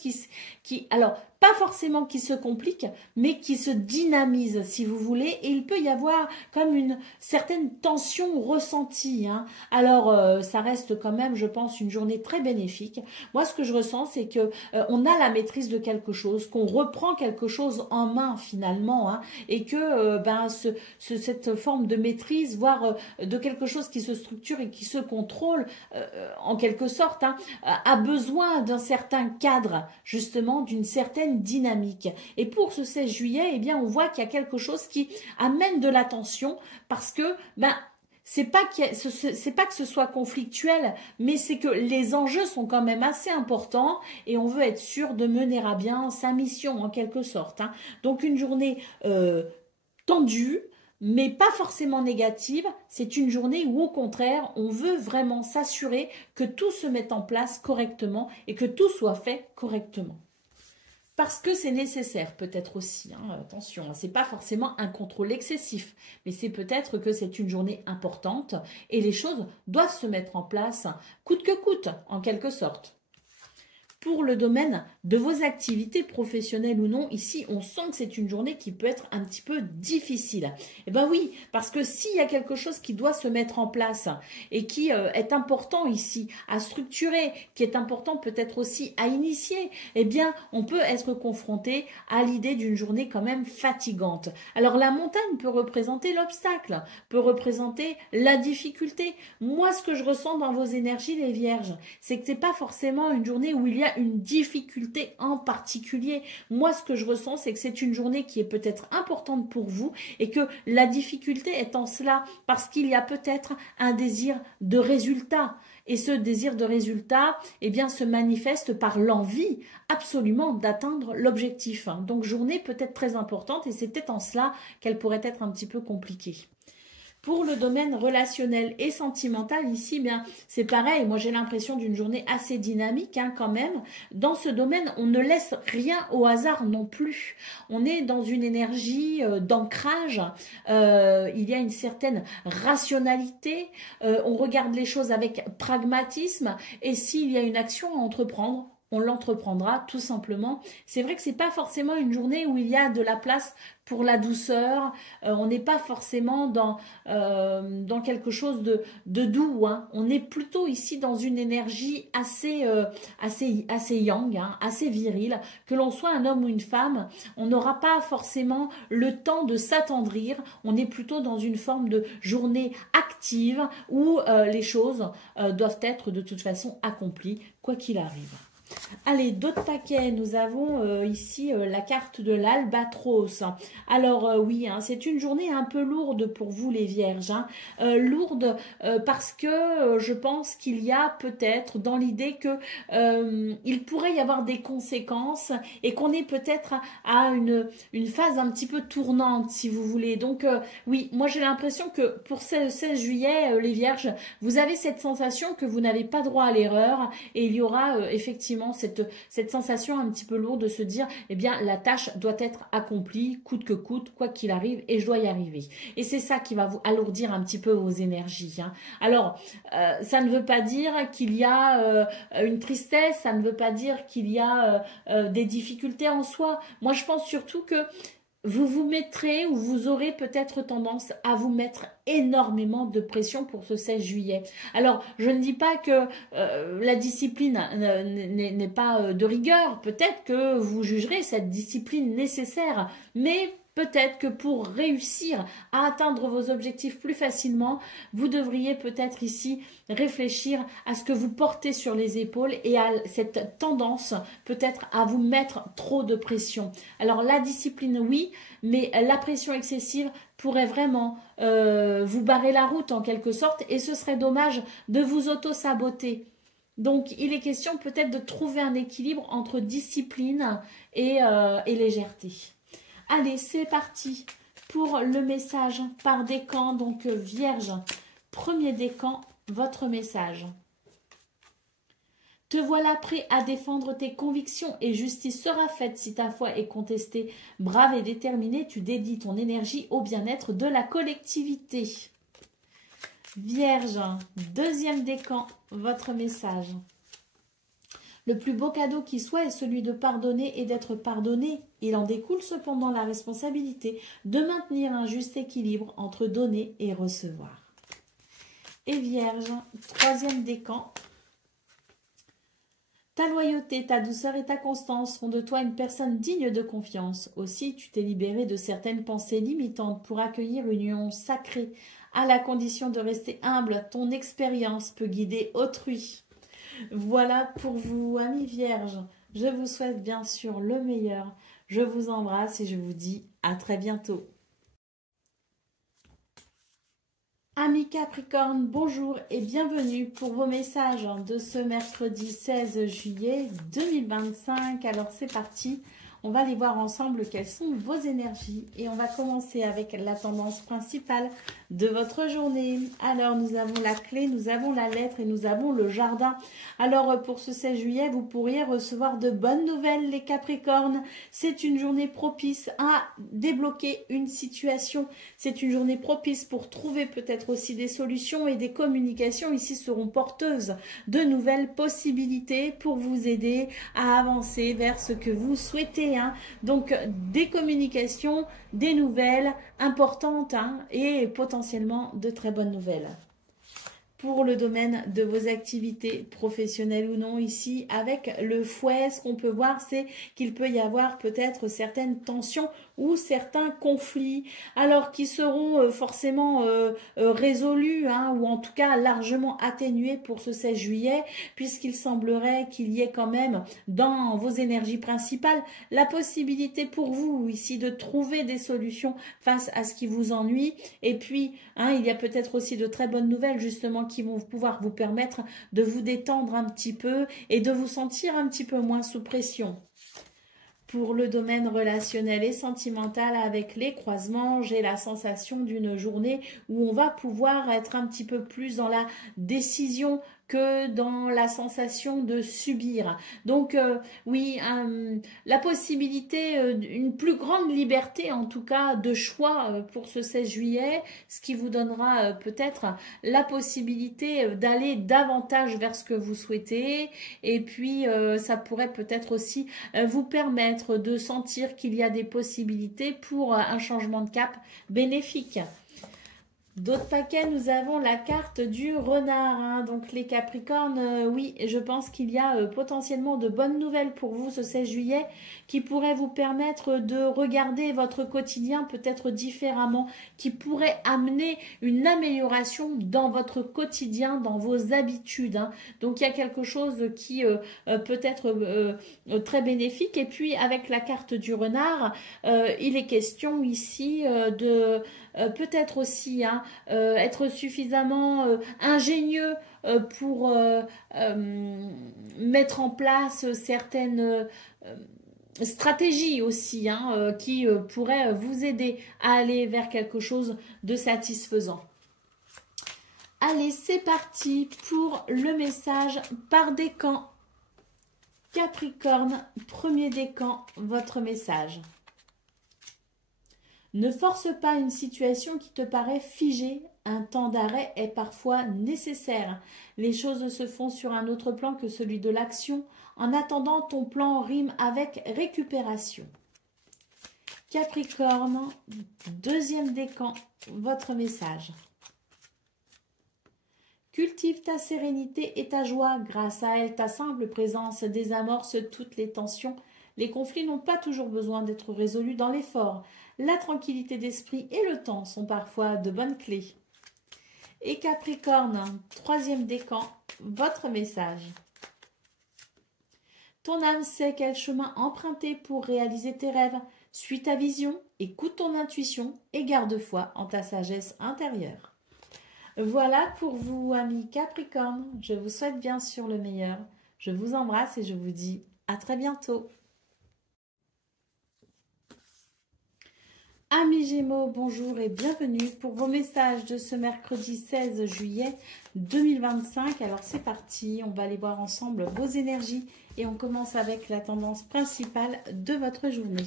alors pas forcément qui se complique, mais qui se dynamise, si vous voulez. Et il peut y avoir comme une certaine tension ressentie. Hein. Alors, ça reste quand même, je pense, une journée très bénéfique. Moi, ce que je ressens, c'est que on a la maîtrise de quelque chose, qu'on reprend quelque chose en main finalement, hein, et que cette forme de maîtrise, voire de quelque chose qui se structure et qui se contrôle, en quelque sorte, hein, a besoin d'un certain cadre, justement, d'une certaine dynamique. Et pour ce 16 juillet, eh bien, on voit qu'il y a quelque chose qui amène de l'attention parce que, c'est pas que ce soit conflictuel, mais c'est que les enjeux sont quand même assez importants et on veut être sûr de mener à bien sa mission en quelque sorte. Hein. Donc une journée tendue, mais pas forcément négative. C'est une journée où au contraire, on veut vraiment s'assurer que tout se mette en place correctement et que tout soit fait correctement. Parce que c'est nécessaire peut-être aussi, hein, attention, hein, c'est pas forcément un contrôle excessif, mais c'est peut-être que c'est une journée importante et les choses doivent se mettre en place coûte que coûte, en quelque sorte. Pour le domaine de vos activités professionnelles ou non, ici, on sent que c'est une journée qui peut être un petit peu difficile. Eh bien oui, parce que s'il y a quelque chose qui doit se mettre en place et qui est important ici à structurer, qui est important peut-être aussi à initier, eh bien, on peut être confronté à l'idée d'une journée quand même fatigante. Alors, la montagne peut représenter l'obstacle, peut représenter la difficulté. Moi, ce que je ressens dans vos énergies, les vierges, c'est que c'est pas forcément une journée où il y a une difficulté en particulier. Moi, ce que je ressens, c'est que c'est une journée qui est peut-être importante pour vous et que la difficulté est en cela parce qu'il y a peut-être un désir de résultat. Et ce désir de résultat, eh bien, se manifeste par l'envie absolument d'atteindre l'objectif. Donc, journée peut-être très importante et c'est peut-être en cela qu'elle pourrait être un petit peu compliquée. Pour le domaine relationnel et sentimental, ici, bien, c'est pareil. Moi, j'ai l'impression d'une journée assez dynamique, hein, quand même. Dans ce domaine, on ne laisse rien au hasard non plus. On est dans une énergie d'ancrage. Il y a une certaine rationalité. On regarde les choses avec pragmatisme. Et s'il y a une action à entreprendre, on l'entreprendra tout simplement. C'est vrai que c'est pas forcément une journée où il y a de la place pour la douceur. On n'est pas forcément dans quelque chose de doux. Hein. On est plutôt ici dans une énergie assez yang, hein, assez virile. Que l'on soit un homme ou une femme, on n'aura pas forcément le temps de s'attendrir. On est plutôt dans une forme de journée active où les choses doivent être de toute façon accomplies, quoi qu'il arrive. Allez, d'autres paquets, nous avons ici la carte de l'Albatros. Alors oui, hein, c'est une journée un peu lourde pour vous les vierges. Hein. Lourde parce que je pense qu'il y a peut-être dans l'idée que il pourrait y avoir des conséquences et qu'on est peut-être à une phase un petit peu tournante si vous voulez. Donc oui, moi j'ai l'impression que pour ce 16 juillet, les vierges, vous avez cette sensation que vous n'avez pas droit à l'erreur et il y aura effectivement cette sensation un petit peu lourde de se dire, eh bien, la tâche doit être accomplie, coûte que coûte, quoi qu'il arrive, et je dois y arriver. Et c'est ça qui va vous alourdir un petit peu vos énergies. Hein. Alors, ça ne veut pas dire qu'il y a une tristesse, ça ne veut pas dire qu'il y a des difficultés en soi. Moi, je pense surtout que vous vous mettrez ou vous aurez peut-être tendance à vous mettre énormément de pression pour ce 16 juillet. Alors, je ne dis pas que la discipline n'est pas de rigueur. Peut-être que vous jugerez cette discipline nécessaire, mais peut-être que pour réussir à atteindre vos objectifs plus facilement, vous devriez peut-être ici réfléchir à ce que vous portez sur les épaules et à cette tendance peut-être à vous mettre trop de pression. Alors la discipline, oui, mais la pression excessive pourrait vraiment vous barrer la route en quelque sorte et ce serait dommage de vous auto-saboter. Donc il est question peut-être de trouver un équilibre entre discipline et légèreté. Allez, c'est parti pour le message par décan, donc Vierge. Premier décan, votre message. Te voilà prêt à défendre tes convictions et justice sera faite si ta foi est contestée. Brave et déterminé, tu dédies ton énergie au bien-être de la collectivité. Vierge, deuxième décan, votre message. Le plus beau cadeau qui soit est celui de pardonner et d'être pardonné. Il en découle cependant la responsabilité de maintenir un juste équilibre entre donner et recevoir. Et Vierge, troisième décan. Ta loyauté, ta douceur et ta constance font de toi une personne digne de confiance. Aussi, tu t'es libéré de certaines pensées limitantes pour accueillir une union sacrée. À la condition de rester humble, ton expérience peut guider autrui. Voilà pour vous, amis vierges. Je vous souhaite bien sûr le meilleur. Je vous embrasse et je vous dis à très bientôt. Amis Capricorne, bonjour et bienvenue pour vos messages de ce mercredi 16 juillet 2025. Alors c'est parti, on va aller voir ensemble quelles sont vos énergies et on va commencer avec la tendance principale de votre journée. Alors nous avons la clé, nous avons la lettre et nous avons le jardin. Alors pour ce 16 juillet, vous pourriez recevoir de bonnes nouvelles les Capricornes. C'est une journée propice à débloquer une situation. C'est une journée propice pour trouver peut-être aussi des solutions et des communications ici seront porteuses de nouvelles possibilités pour vous aider à avancer vers ce que vous souhaitez. Hein. Donc des communications, des nouvelles importantes hein, et potentiellement de très bonnes nouvelles. Pour le domaine de vos activités professionnelles ou non, ici, avec le fouet, ce qu'on peut voir, c'est qu'il peut y avoir peut-être certaines tensions ou certains conflits, alors qui seront forcément résolus, hein, ou en tout cas largement atténués pour ce 16 juillet, puisqu'il semblerait qu'il y ait quand même dans vos énergies principales la possibilité pour vous ici de trouver des solutions face à ce qui vous ennuie. Et puis, hein, il y a peut-être aussi de très bonnes nouvelles justement qui vont pouvoir vous permettre de vous détendre un petit peu et de vous sentir un petit peu moins sous pression. Pour le domaine relationnel et sentimental avec les croisements, j'ai la sensation d'une journée où on va pouvoir être un petit peu plus dans la décision que dans la sensation de subir. Donc oui, la possibilité, une plus grande liberté en tout cas de choix pour ce 16 juillet, ce qui vous donnera peut-être la possibilité d'aller davantage vers ce que vous souhaitez, et puis ça pourrait peut-être aussi vous permettre de sentir qu'il y a des possibilités pour un changement de cap bénéfique. D'autres paquets, nous avons la carte du renard, hein. Donc les Capricornes, oui, je pense qu'il y a potentiellement de bonnes nouvelles pour vous ce 16 juillet qui pourraient vous permettre de regarder votre quotidien peut-être différemment, qui pourrait amener une amélioration dans votre quotidien, dans vos habitudes, hein. Donc il y a quelque chose qui peut être très bénéfique. Et puis avec la carte du renard, il est question ici de... peut-être aussi hein, être suffisamment ingénieux pour mettre en place certaines stratégies aussi hein, qui pourraient vous aider à aller vers quelque chose de satisfaisant. Allez, c'est parti pour le message par décan. Capricorne, premier décan, votre message. Ne force pas une situation qui te paraît figée. Un temps d'arrêt est parfois nécessaire. Les choses se font sur un autre plan que celui de l'action. En attendant, ton plan rime avec récupération. Capricorne, deuxième décan, votre message. Cultive ta sérénité et ta joie. Grâce à elle, ta simple présence désamorce toutes les tensions. Les conflits n'ont pas toujours besoin d'être résolus dans l'effort. La tranquillité d'esprit et le temps sont parfois de bonnes clés. Et Capricorne, troisième décan, votre message. Ton âme sait quel chemin emprunter pour réaliser tes rêves. Suis ta vision, écoute ton intuition et garde foi en ta sagesse intérieure. Voilà pour vous, amis Capricorne. Je vous souhaite bien sûr le meilleur. Je vous embrasse et je vous dis à très bientôt. Amis Gémeaux, bonjour et bienvenue pour vos messages de ce mercredi 16 juillet 2025. Alors c'est parti, on va aller voir ensemble vos énergies et on commence avec la tendance principale de votre journée.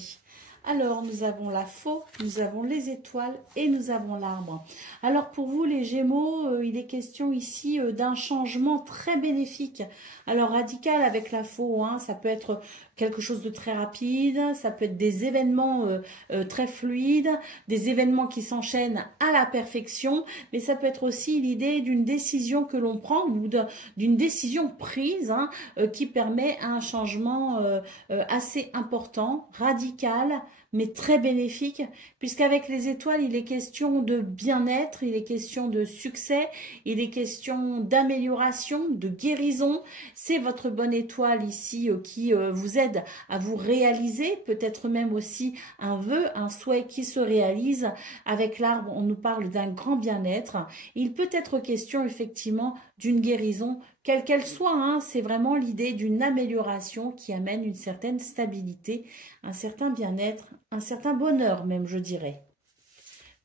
Alors, nous avons la faux, nous avons les étoiles et nous avons l'arbre. Alors, pour vous, les Gémeaux, il est question ici d'un changement très bénéfique. Alors, radical avec la faux, hein, ça peut être quelque chose de très rapide, ça peut être des événements très fluides, des événements qui s'enchaînent à la perfection, mais ça peut être aussi l'idée d'une décision que l'on prend ou d'une décision prise hein, qui permet un changement assez important, radical, mais très bénéfique, puisqu'avec les étoiles, il est question de bien-être, il est question de succès, il est question d'amélioration, de guérison. C'est votre bonne étoile ici qui vous aide à vous réaliser, peut-être même aussi un vœu, un souhait qui se réalise. Avec l'arbre, on nous parle d'un grand bien-être. Il peut être question effectivement d'une guérison, quelle qu'elle soit, hein, c'est vraiment l'idée d'une amélioration qui amène une certaine stabilité, un certain bien-être, un certain bonheur même, je dirais.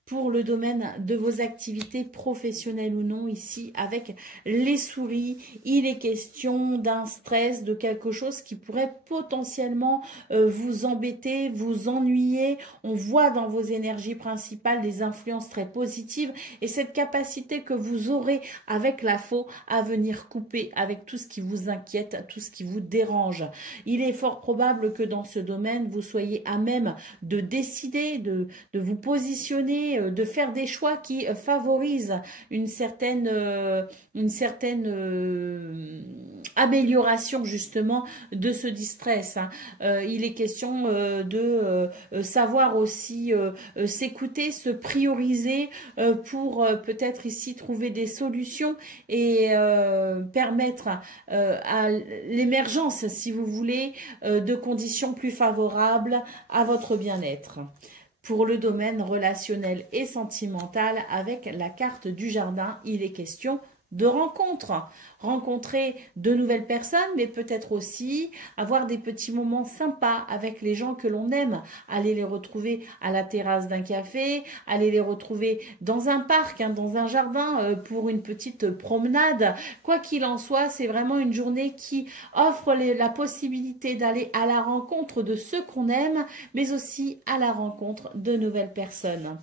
Pour le domaine de vos activités professionnelles ou non, ici, avec les souris, il est question d'un stress, de quelque chose qui pourrait potentiellement vous embêter, vous ennuyer. On voit dans vos énergies principales des influences très positives et cette capacité que vous aurez avec la faux à venir couper avec tout ce qui vous inquiète, tout ce qui vous dérange. Il est fort probable que dans ce domaine, vous soyez à même de décider, de vous positionner, de faire des choix qui favorisent une certaine amélioration justement de ce distress. Hein. Il est question de savoir aussi s'écouter, se prioriser pour peut-être ici trouver des solutions et permettre à l'émergence, si vous voulez, de conditions plus favorables à votre bien-être. Pour le domaine relationnel et sentimental, avec la carte du jardin, il est question de rencontres. Rencontrer de nouvelles personnes, mais peut-être aussi avoir des petits moments sympas avec les gens que l'on aime. Aller les retrouver à la terrasse d'un café, aller les retrouver dans un parc, hein, dans un jardin pour une petite promenade. Quoi qu'il en soit, c'est vraiment une journée qui offre la possibilité d'aller à la rencontre de ceux qu'on aime, mais aussi à la rencontre de nouvelles personnes.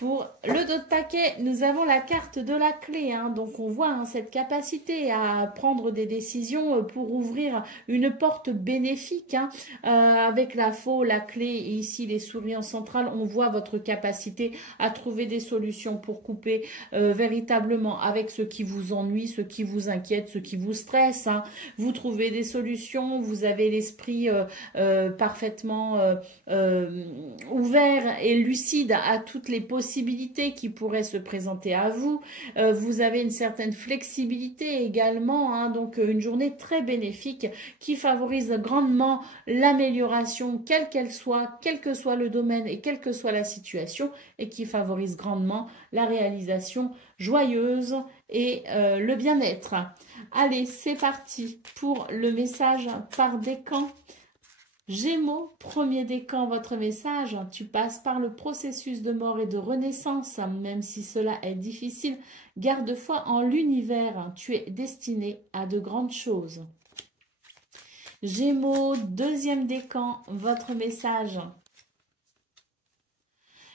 Pour le dos de paquet, nous avons la carte de la clé. Hein. Donc, on voit hein, cette capacité à prendre des décisions pour ouvrir une porte bénéfique. Hein. Avec la faux, la clé et ici les souris en centrale, on voit votre capacité à trouver des solutions pour couper véritablement avec ce qui vous ennuie, ce qui vous inquiète, ce qui vous stresse. Hein. Vous trouvez des solutions, vous avez l'esprit parfaitement ouvert et lucide à toutes les possibilités qui pourraient se présenter à vous. Vous avez une certaine flexibilité également, hein, donc une journée très bénéfique qui favorise grandement l'amélioration, quelle qu'elle soit, quel que soit le domaine et quelle que soit la situation, et qui favorise grandement la réalisation joyeuse et le bien-être. Allez, c'est parti pour le message par décan. Gémeaux, premier décan, votre message, tu passes par le processus de mort et de renaissance, même si cela est difficile, garde foi en l'univers, tu es destiné à de grandes choses. Gémeaux, deuxième décan, votre message.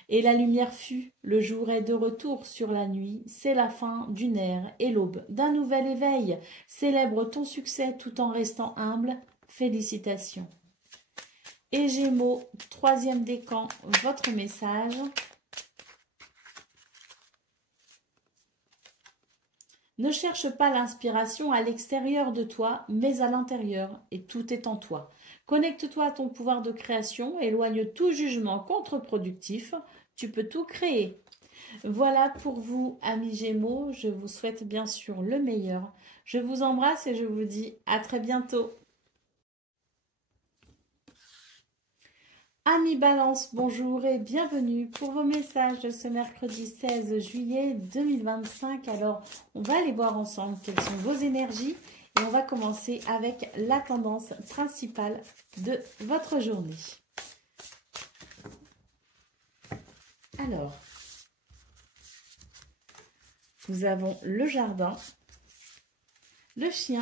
Et la lumière fut, le jour est de retour sur la nuit, c'est la fin d'une ère et l'aube d'un nouvel éveil. Célèbre ton succès tout en restant humble, félicitations. Et Gémeaux, troisième décan, votre message. Ne cherche pas l'inspiration à l'extérieur de toi, mais à l'intérieur, et tout est en toi. Connecte-toi à ton pouvoir de création, éloigne tout jugement contre-productif, tu peux tout créer. Voilà pour vous, amis Gémeaux, je vous souhaite bien sûr le meilleur. Je vous embrasse et je vous dis à très bientôt. Amis Balance, bonjour et bienvenue pour vos messages de ce mercredi 16 juillet 2025. Alors, on va aller voir ensemble quelles sont vos énergies et on va commencer avec la tendance principale de votre journée. Alors, nous avons le jardin, le chien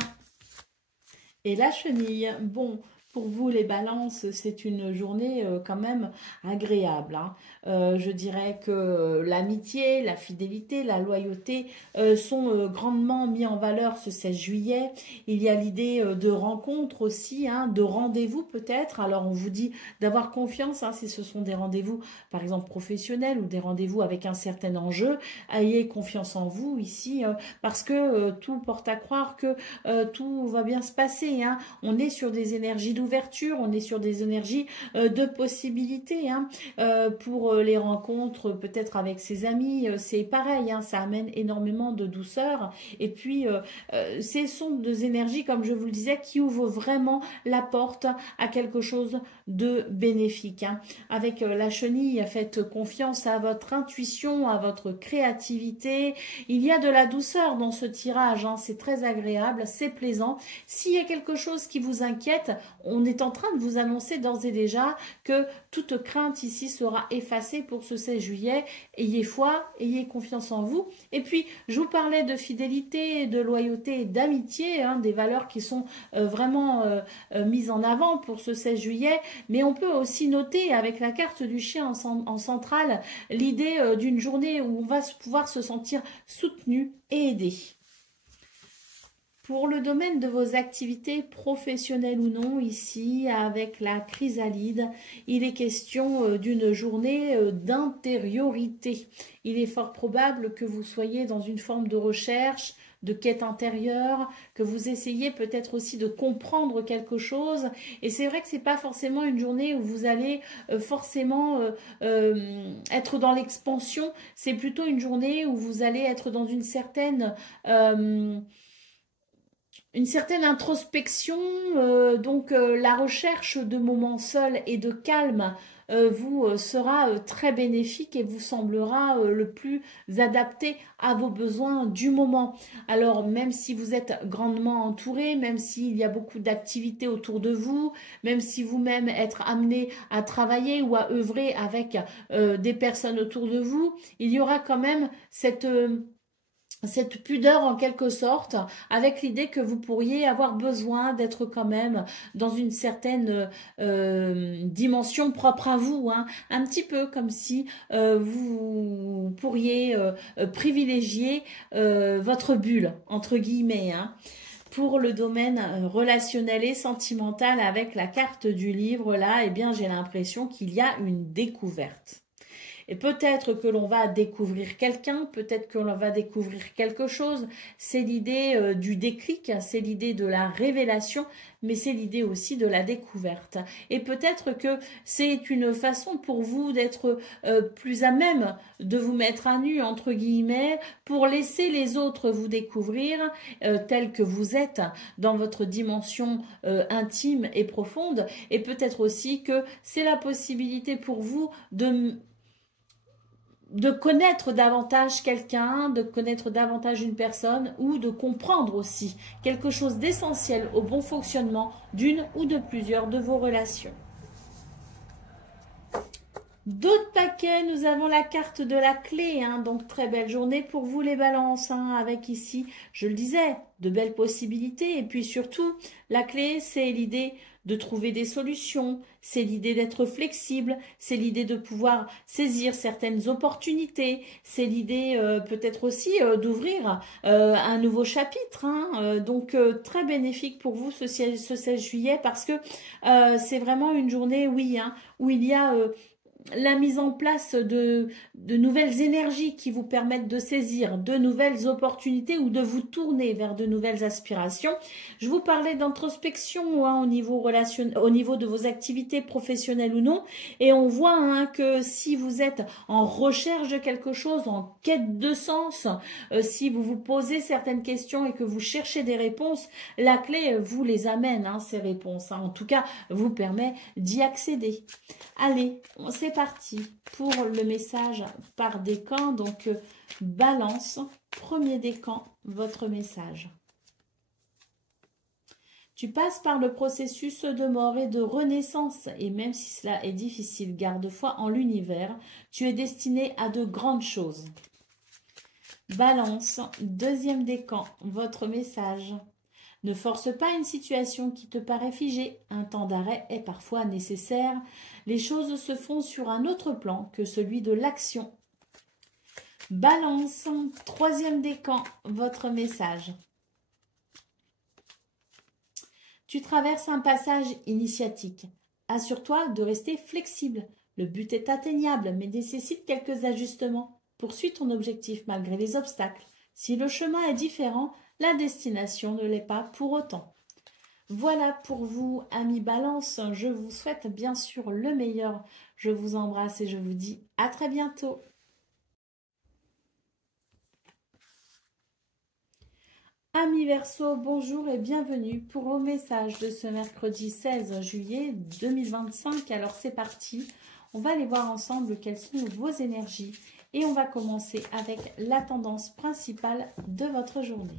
et la chenille. Bon, pour vous les balances, c'est une journée quand même agréable. Hein. Je dirais que l'amitié, la fidélité, la loyauté sont grandement mis en valeur ce 16 juillet. Il y a l'idée de rencontre aussi, hein, de rendez-vous peut-être. Alors on vous dit d'avoir confiance hein, si ce sont des rendez-vous par exemple professionnels ou des rendez-vous avec un certain enjeu. Ayez confiance en vous ici parce que tout porte à croire que tout va bien se passer. Hein. On est sur des énergies d'ouverture, on est sur des énergies de possibilités. Hein. Pour les rencontres peut-être avec ses amis, c'est pareil, hein, ça amène énormément de douceur. Et puis, ce sont des énergies, comme je vous le disais, qui ouvrent vraiment la porte à quelque chose de bénéfique. Hein. Avec la chenille, faites confiance à votre intuition, à votre créativité. Il y a de la douceur dans ce tirage, hein, c'est très agréable, c'est plaisant. S'il y a quelque chose qui vous inquiète, on est en train de vous annoncer d'ores et déjà que toute crainte ici sera effacée pour ce 16 juillet. Ayez foi, ayez confiance en vous. Et puis, je vous parlais de fidélité, de loyauté et d'amitié, hein, des valeurs qui sont vraiment mises en avant pour ce 16 juillet. Mais on peut aussi noter avec la carte du chien en centrale l'idée d'une journée où on va pouvoir se sentir soutenu et aidé. Pour le domaine de vos activités professionnelles ou non, ici, avec la chrysalide, il est question d'une journée d'intériorité. Il est fort probable que vous soyez dans une forme de recherche, de quête intérieure, que vous essayez peut-être aussi de comprendre quelque chose. Et c'est vrai que ce n'est pas forcément une journée où vous allez forcément être dans l'expansion. C'est plutôt une journée où vous allez être dans une certaine introspection, donc la recherche de moments seuls et de calme vous sera très bénéfique et vous semblera le plus adapté à vos besoins du moment. Alors même si vous êtes grandement entouré, même s'il y a beaucoup d'activités autour de vous, même si vous-même êtes amené à travailler ou à œuvrer avec des personnes autour de vous, il y aura quand même cette pudeur en quelque sorte, avec l'idée que vous pourriez avoir besoin d'être quand même dans une certaine dimension propre à vous, hein, un petit peu comme si vous pourriez privilégier votre bulle, entre guillemets, hein. Pour le domaine relationnel et sentimental avec la carte du livre, là, eh bien, j'ai l'impression qu'il y a une découverte. Et peut-être que l'on va découvrir quelqu'un, peut-être que l'on va découvrir quelque chose. C'est l'idée du déclic, c'est l'idée de la révélation, mais c'est l'idée aussi de la découverte. Et peut-être que c'est une façon pour vous d'être plus à même de vous mettre à nu, entre guillemets, pour laisser les autres vous découvrir tels que vous êtes dans votre dimension intime et profonde. Et peut-être aussi que c'est la possibilité pour vous de connaître davantage quelqu'un, de connaître davantage une personne ou de comprendre aussi quelque chose d'essentiel au bon fonctionnement d'une ou de plusieurs de vos relations. D'autres paquets, nous avons la carte de la clé, hein, donc très belle journée pour vous les balances, hein, avec ici, je le disais, de belles possibilités et puis surtout, la clé c'est l'idée de trouver des solutions, c'est l'idée d'être flexible, c'est l'idée de pouvoir saisir certaines opportunités, c'est l'idée peut-être aussi d'ouvrir un nouveau chapitre, hein, donc très bénéfique pour vous ce 16 juillet parce que c'est vraiment une journée, oui, hein, où il y a la mise en place de nouvelles énergies qui vous permettent de saisir de nouvelles opportunités ou de vous tourner vers de nouvelles aspirations. Je vous parlais d'introspection hein, au niveau de vos activités professionnelles ou non, et on voit hein, que si vous êtes en recherche de quelque chose, en quête de sens, si vous vous posez certaines questions et que vous cherchez des réponses, la clé vous les amène, hein, ces réponses, hein, en tout cas vous permet d'y accéder. Allez, c'est parti pour le message par décan. Donc, balance, premier décan, votre message. Tu passes par le processus de mort et de renaissance. Et même si cela est difficile, garde foi en l'univers. Tu es destiné à de grandes choses. Balance, deuxième décan, votre message. Ne force pas une situation qui te paraît figée. Un temps d'arrêt est parfois nécessaire. Les choses se font sur un autre plan que celui de l'action. Balance, troisième décan, votre message. Tu traverses un passage initiatique. Assure-toi de rester flexible. Le but est atteignable, mais nécessite quelques ajustements. Poursuis ton objectif malgré les obstacles. Si le chemin est différent, la destination ne l'est pas pour autant. Voilà pour vous, amis Balance. Je vous souhaite bien sûr le meilleur. Je vous embrasse et je vous dis à très bientôt. Amis Verseau, bonjour et bienvenue pour vos messages de ce mercredi 16 juillet 2025. Alors c'est parti, on va aller voir ensemble quelles sont vos énergies et on va commencer avec la tendance principale de votre journée.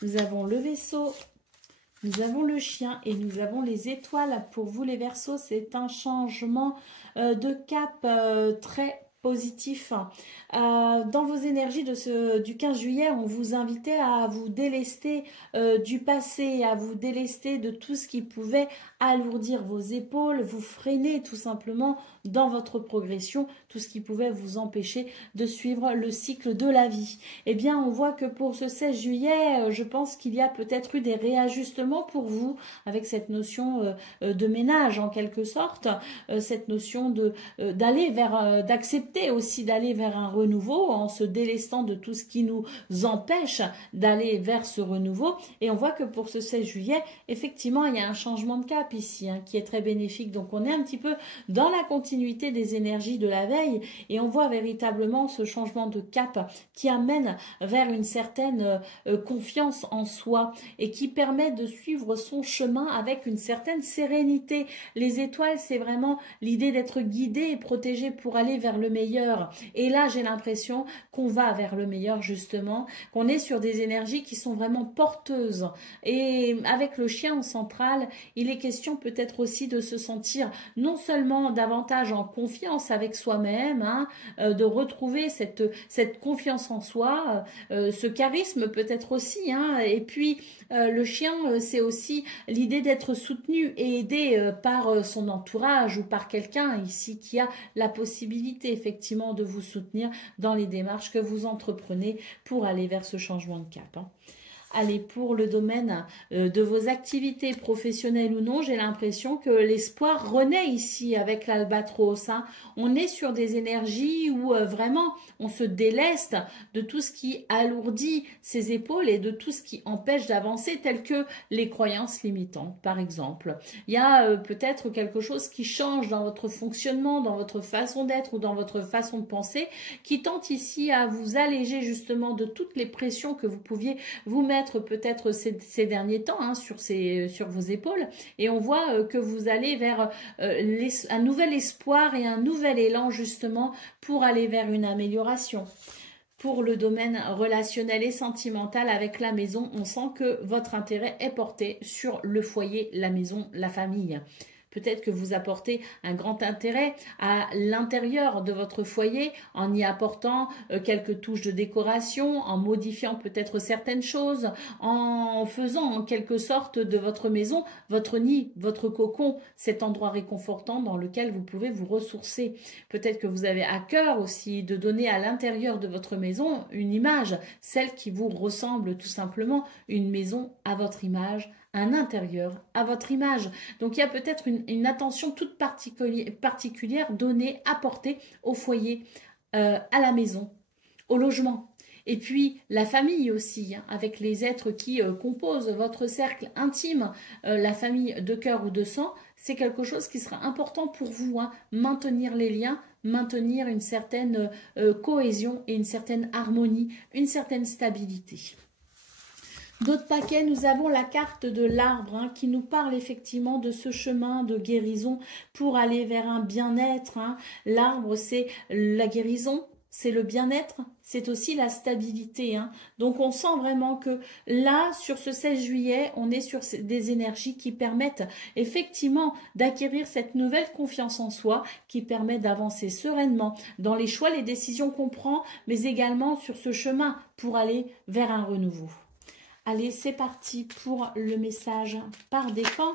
Nous avons le Verseau, nous avons le chien et nous avons les étoiles. Pour vous les Verseaux, c'est un changement de cap très positif. Dans vos énergies du 15 juillet, on vous invitait à vous délester du passé, à vous délester de tout ce qui pouvait alourdir vos épaules, vous freiner tout simplement dans votre progression, tout ce qui pouvait vous empêcher de suivre le cycle de la vie. Eh bien, on voit que pour ce 16 juillet, je pense qu'il y a peut-être eu des réajustements pour vous avec cette notion de ménage en quelque sorte, cette notion d'aller vers, d'accepter possibilité aussi d'aller vers un renouveau en se délestant de tout ce qui nous empêche d'aller vers ce renouveau. Et on voit que pour ce 16 juillet, effectivement, il y a un changement de cap ici qui est très bénéfique. Donc on est un petit peu dans la continuité des énergies de la veille et on voit véritablement ce changement de cap qui amène vers une certaine confiance en soi et qui permet de suivre son chemin avec une certaine sérénité. Les étoiles, c'est vraiment l'idée d'être guidé et protégé pour aller vers le meilleur. Et là, j'ai l'impression qu'on va vers le meilleur justement, qu'on est sur des énergies qui sont vraiment porteuses. Et avec le chien en centrale, il est question peut-être aussi de se sentir non seulement davantage en confiance avec soi-même, de retrouver cette confiance en soi, ce charisme peut-être aussi, et puis le chien, c'est aussi l'idée d'être soutenu et aidé par son entourage ou par quelqu'un ici qui a la possibilité effectivement de vous soutenir dans les démarches que vous entreprenez pour aller vers ce changement de cap. Allez, pour le domaine de vos activités professionnelles ou non, j'ai l'impression que l'espoir renaît ici avec l'albatros. On est sur des énergies où vraiment on se déleste de tout ce qui alourdit ses épaules et de tout ce qui empêche d'avancer, tel que les croyances limitantes, par exemple. Il y a peut-être quelque chose qui change dans votre fonctionnement, dans votre façon d'être ou dans votre façon de penser, qui tente ici à vous alléger justement de toutes les pressions que vous pouviez vous mettre peut-être ces derniers temps sur vos épaules, et on voit que vous allez vers un nouvel espoir et un nouvel élan justement pour aller vers une amélioration. Pour le domaine relationnel et sentimental avec la maison, on sent que votre intérêt est porté sur le foyer, la maison, la famille. Peut-être que vous apportez un grand intérêt à l'intérieur de votre foyer en y apportant quelques touches de décoration, en modifiant peut-être certaines choses, en faisant en quelque sorte de votre maison votre nid, votre cocon, cet endroit réconfortant dans lequel vous pouvez vous ressourcer. Peut-être que vous avez à cœur aussi de donner à l'intérieur de votre maison une image, celle qui vous ressemble tout simplement, une maison à votre image, un intérieur à votre image. Donc il y a peut-être une attention toute particulière donnée, apportée au foyer, à la maison, au logement. Et puis la famille aussi, avec les êtres qui composent votre cercle intime, la famille de cœur ou de sang, c'est quelque chose qui sera important pour vous, maintenir les liens, maintenir une certaine cohésion et une certaine harmonie, une certaine stabilité. D'autres paquets, nous avons la carte de l'arbre qui nous parle effectivement de ce chemin de guérison pour aller vers un bien-être. L'arbre, c'est la guérison, c'est le bien-être, c'est aussi la stabilité. Donc on sent vraiment que là, sur ce 16 juillet, on est sur des énergies qui permettent effectivement d'acquérir cette nouvelle confiance en soi, qui permet d'avancer sereinement dans les choix, les décisions qu'on prend, mais également sur ce chemin pour aller vers un renouveau. Allez, c'est parti pour le message par décan.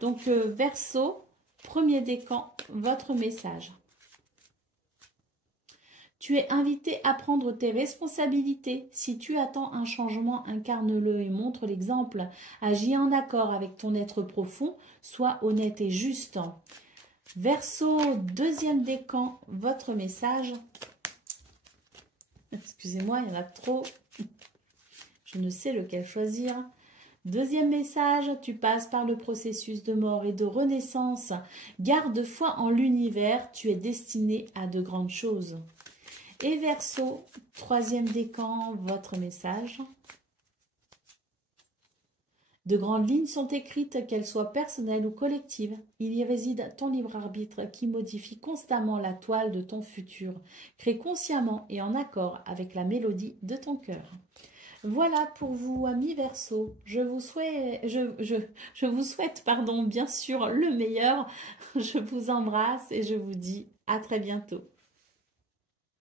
Donc, Verseau, premier décan, votre message. Tu es invité à prendre tes responsabilités. Si tu attends un changement, incarne-le et montre l'exemple. Agis en accord avec ton être profond. Sois honnête et juste. Verseau, deuxième décan, votre message. Excusez-moi, il y en a trop. Je ne sais lequel choisir. Deuxième message, tu passes par le processus de mort et de renaissance. Garde foi en l'univers, tu es destiné à de grandes choses. Et Verseau, troisième décan, votre message. De grandes lignes sont écrites, qu'elles soient personnelles ou collectives. Il y réside ton libre arbitre qui modifie constamment la toile de ton futur. Crée consciemment et en accord avec la mélodie de ton cœur. Voilà pour vous, amis Verseau. Je vous souhaite bien sûr le meilleur. Je vous embrasse et je vous dis à très bientôt.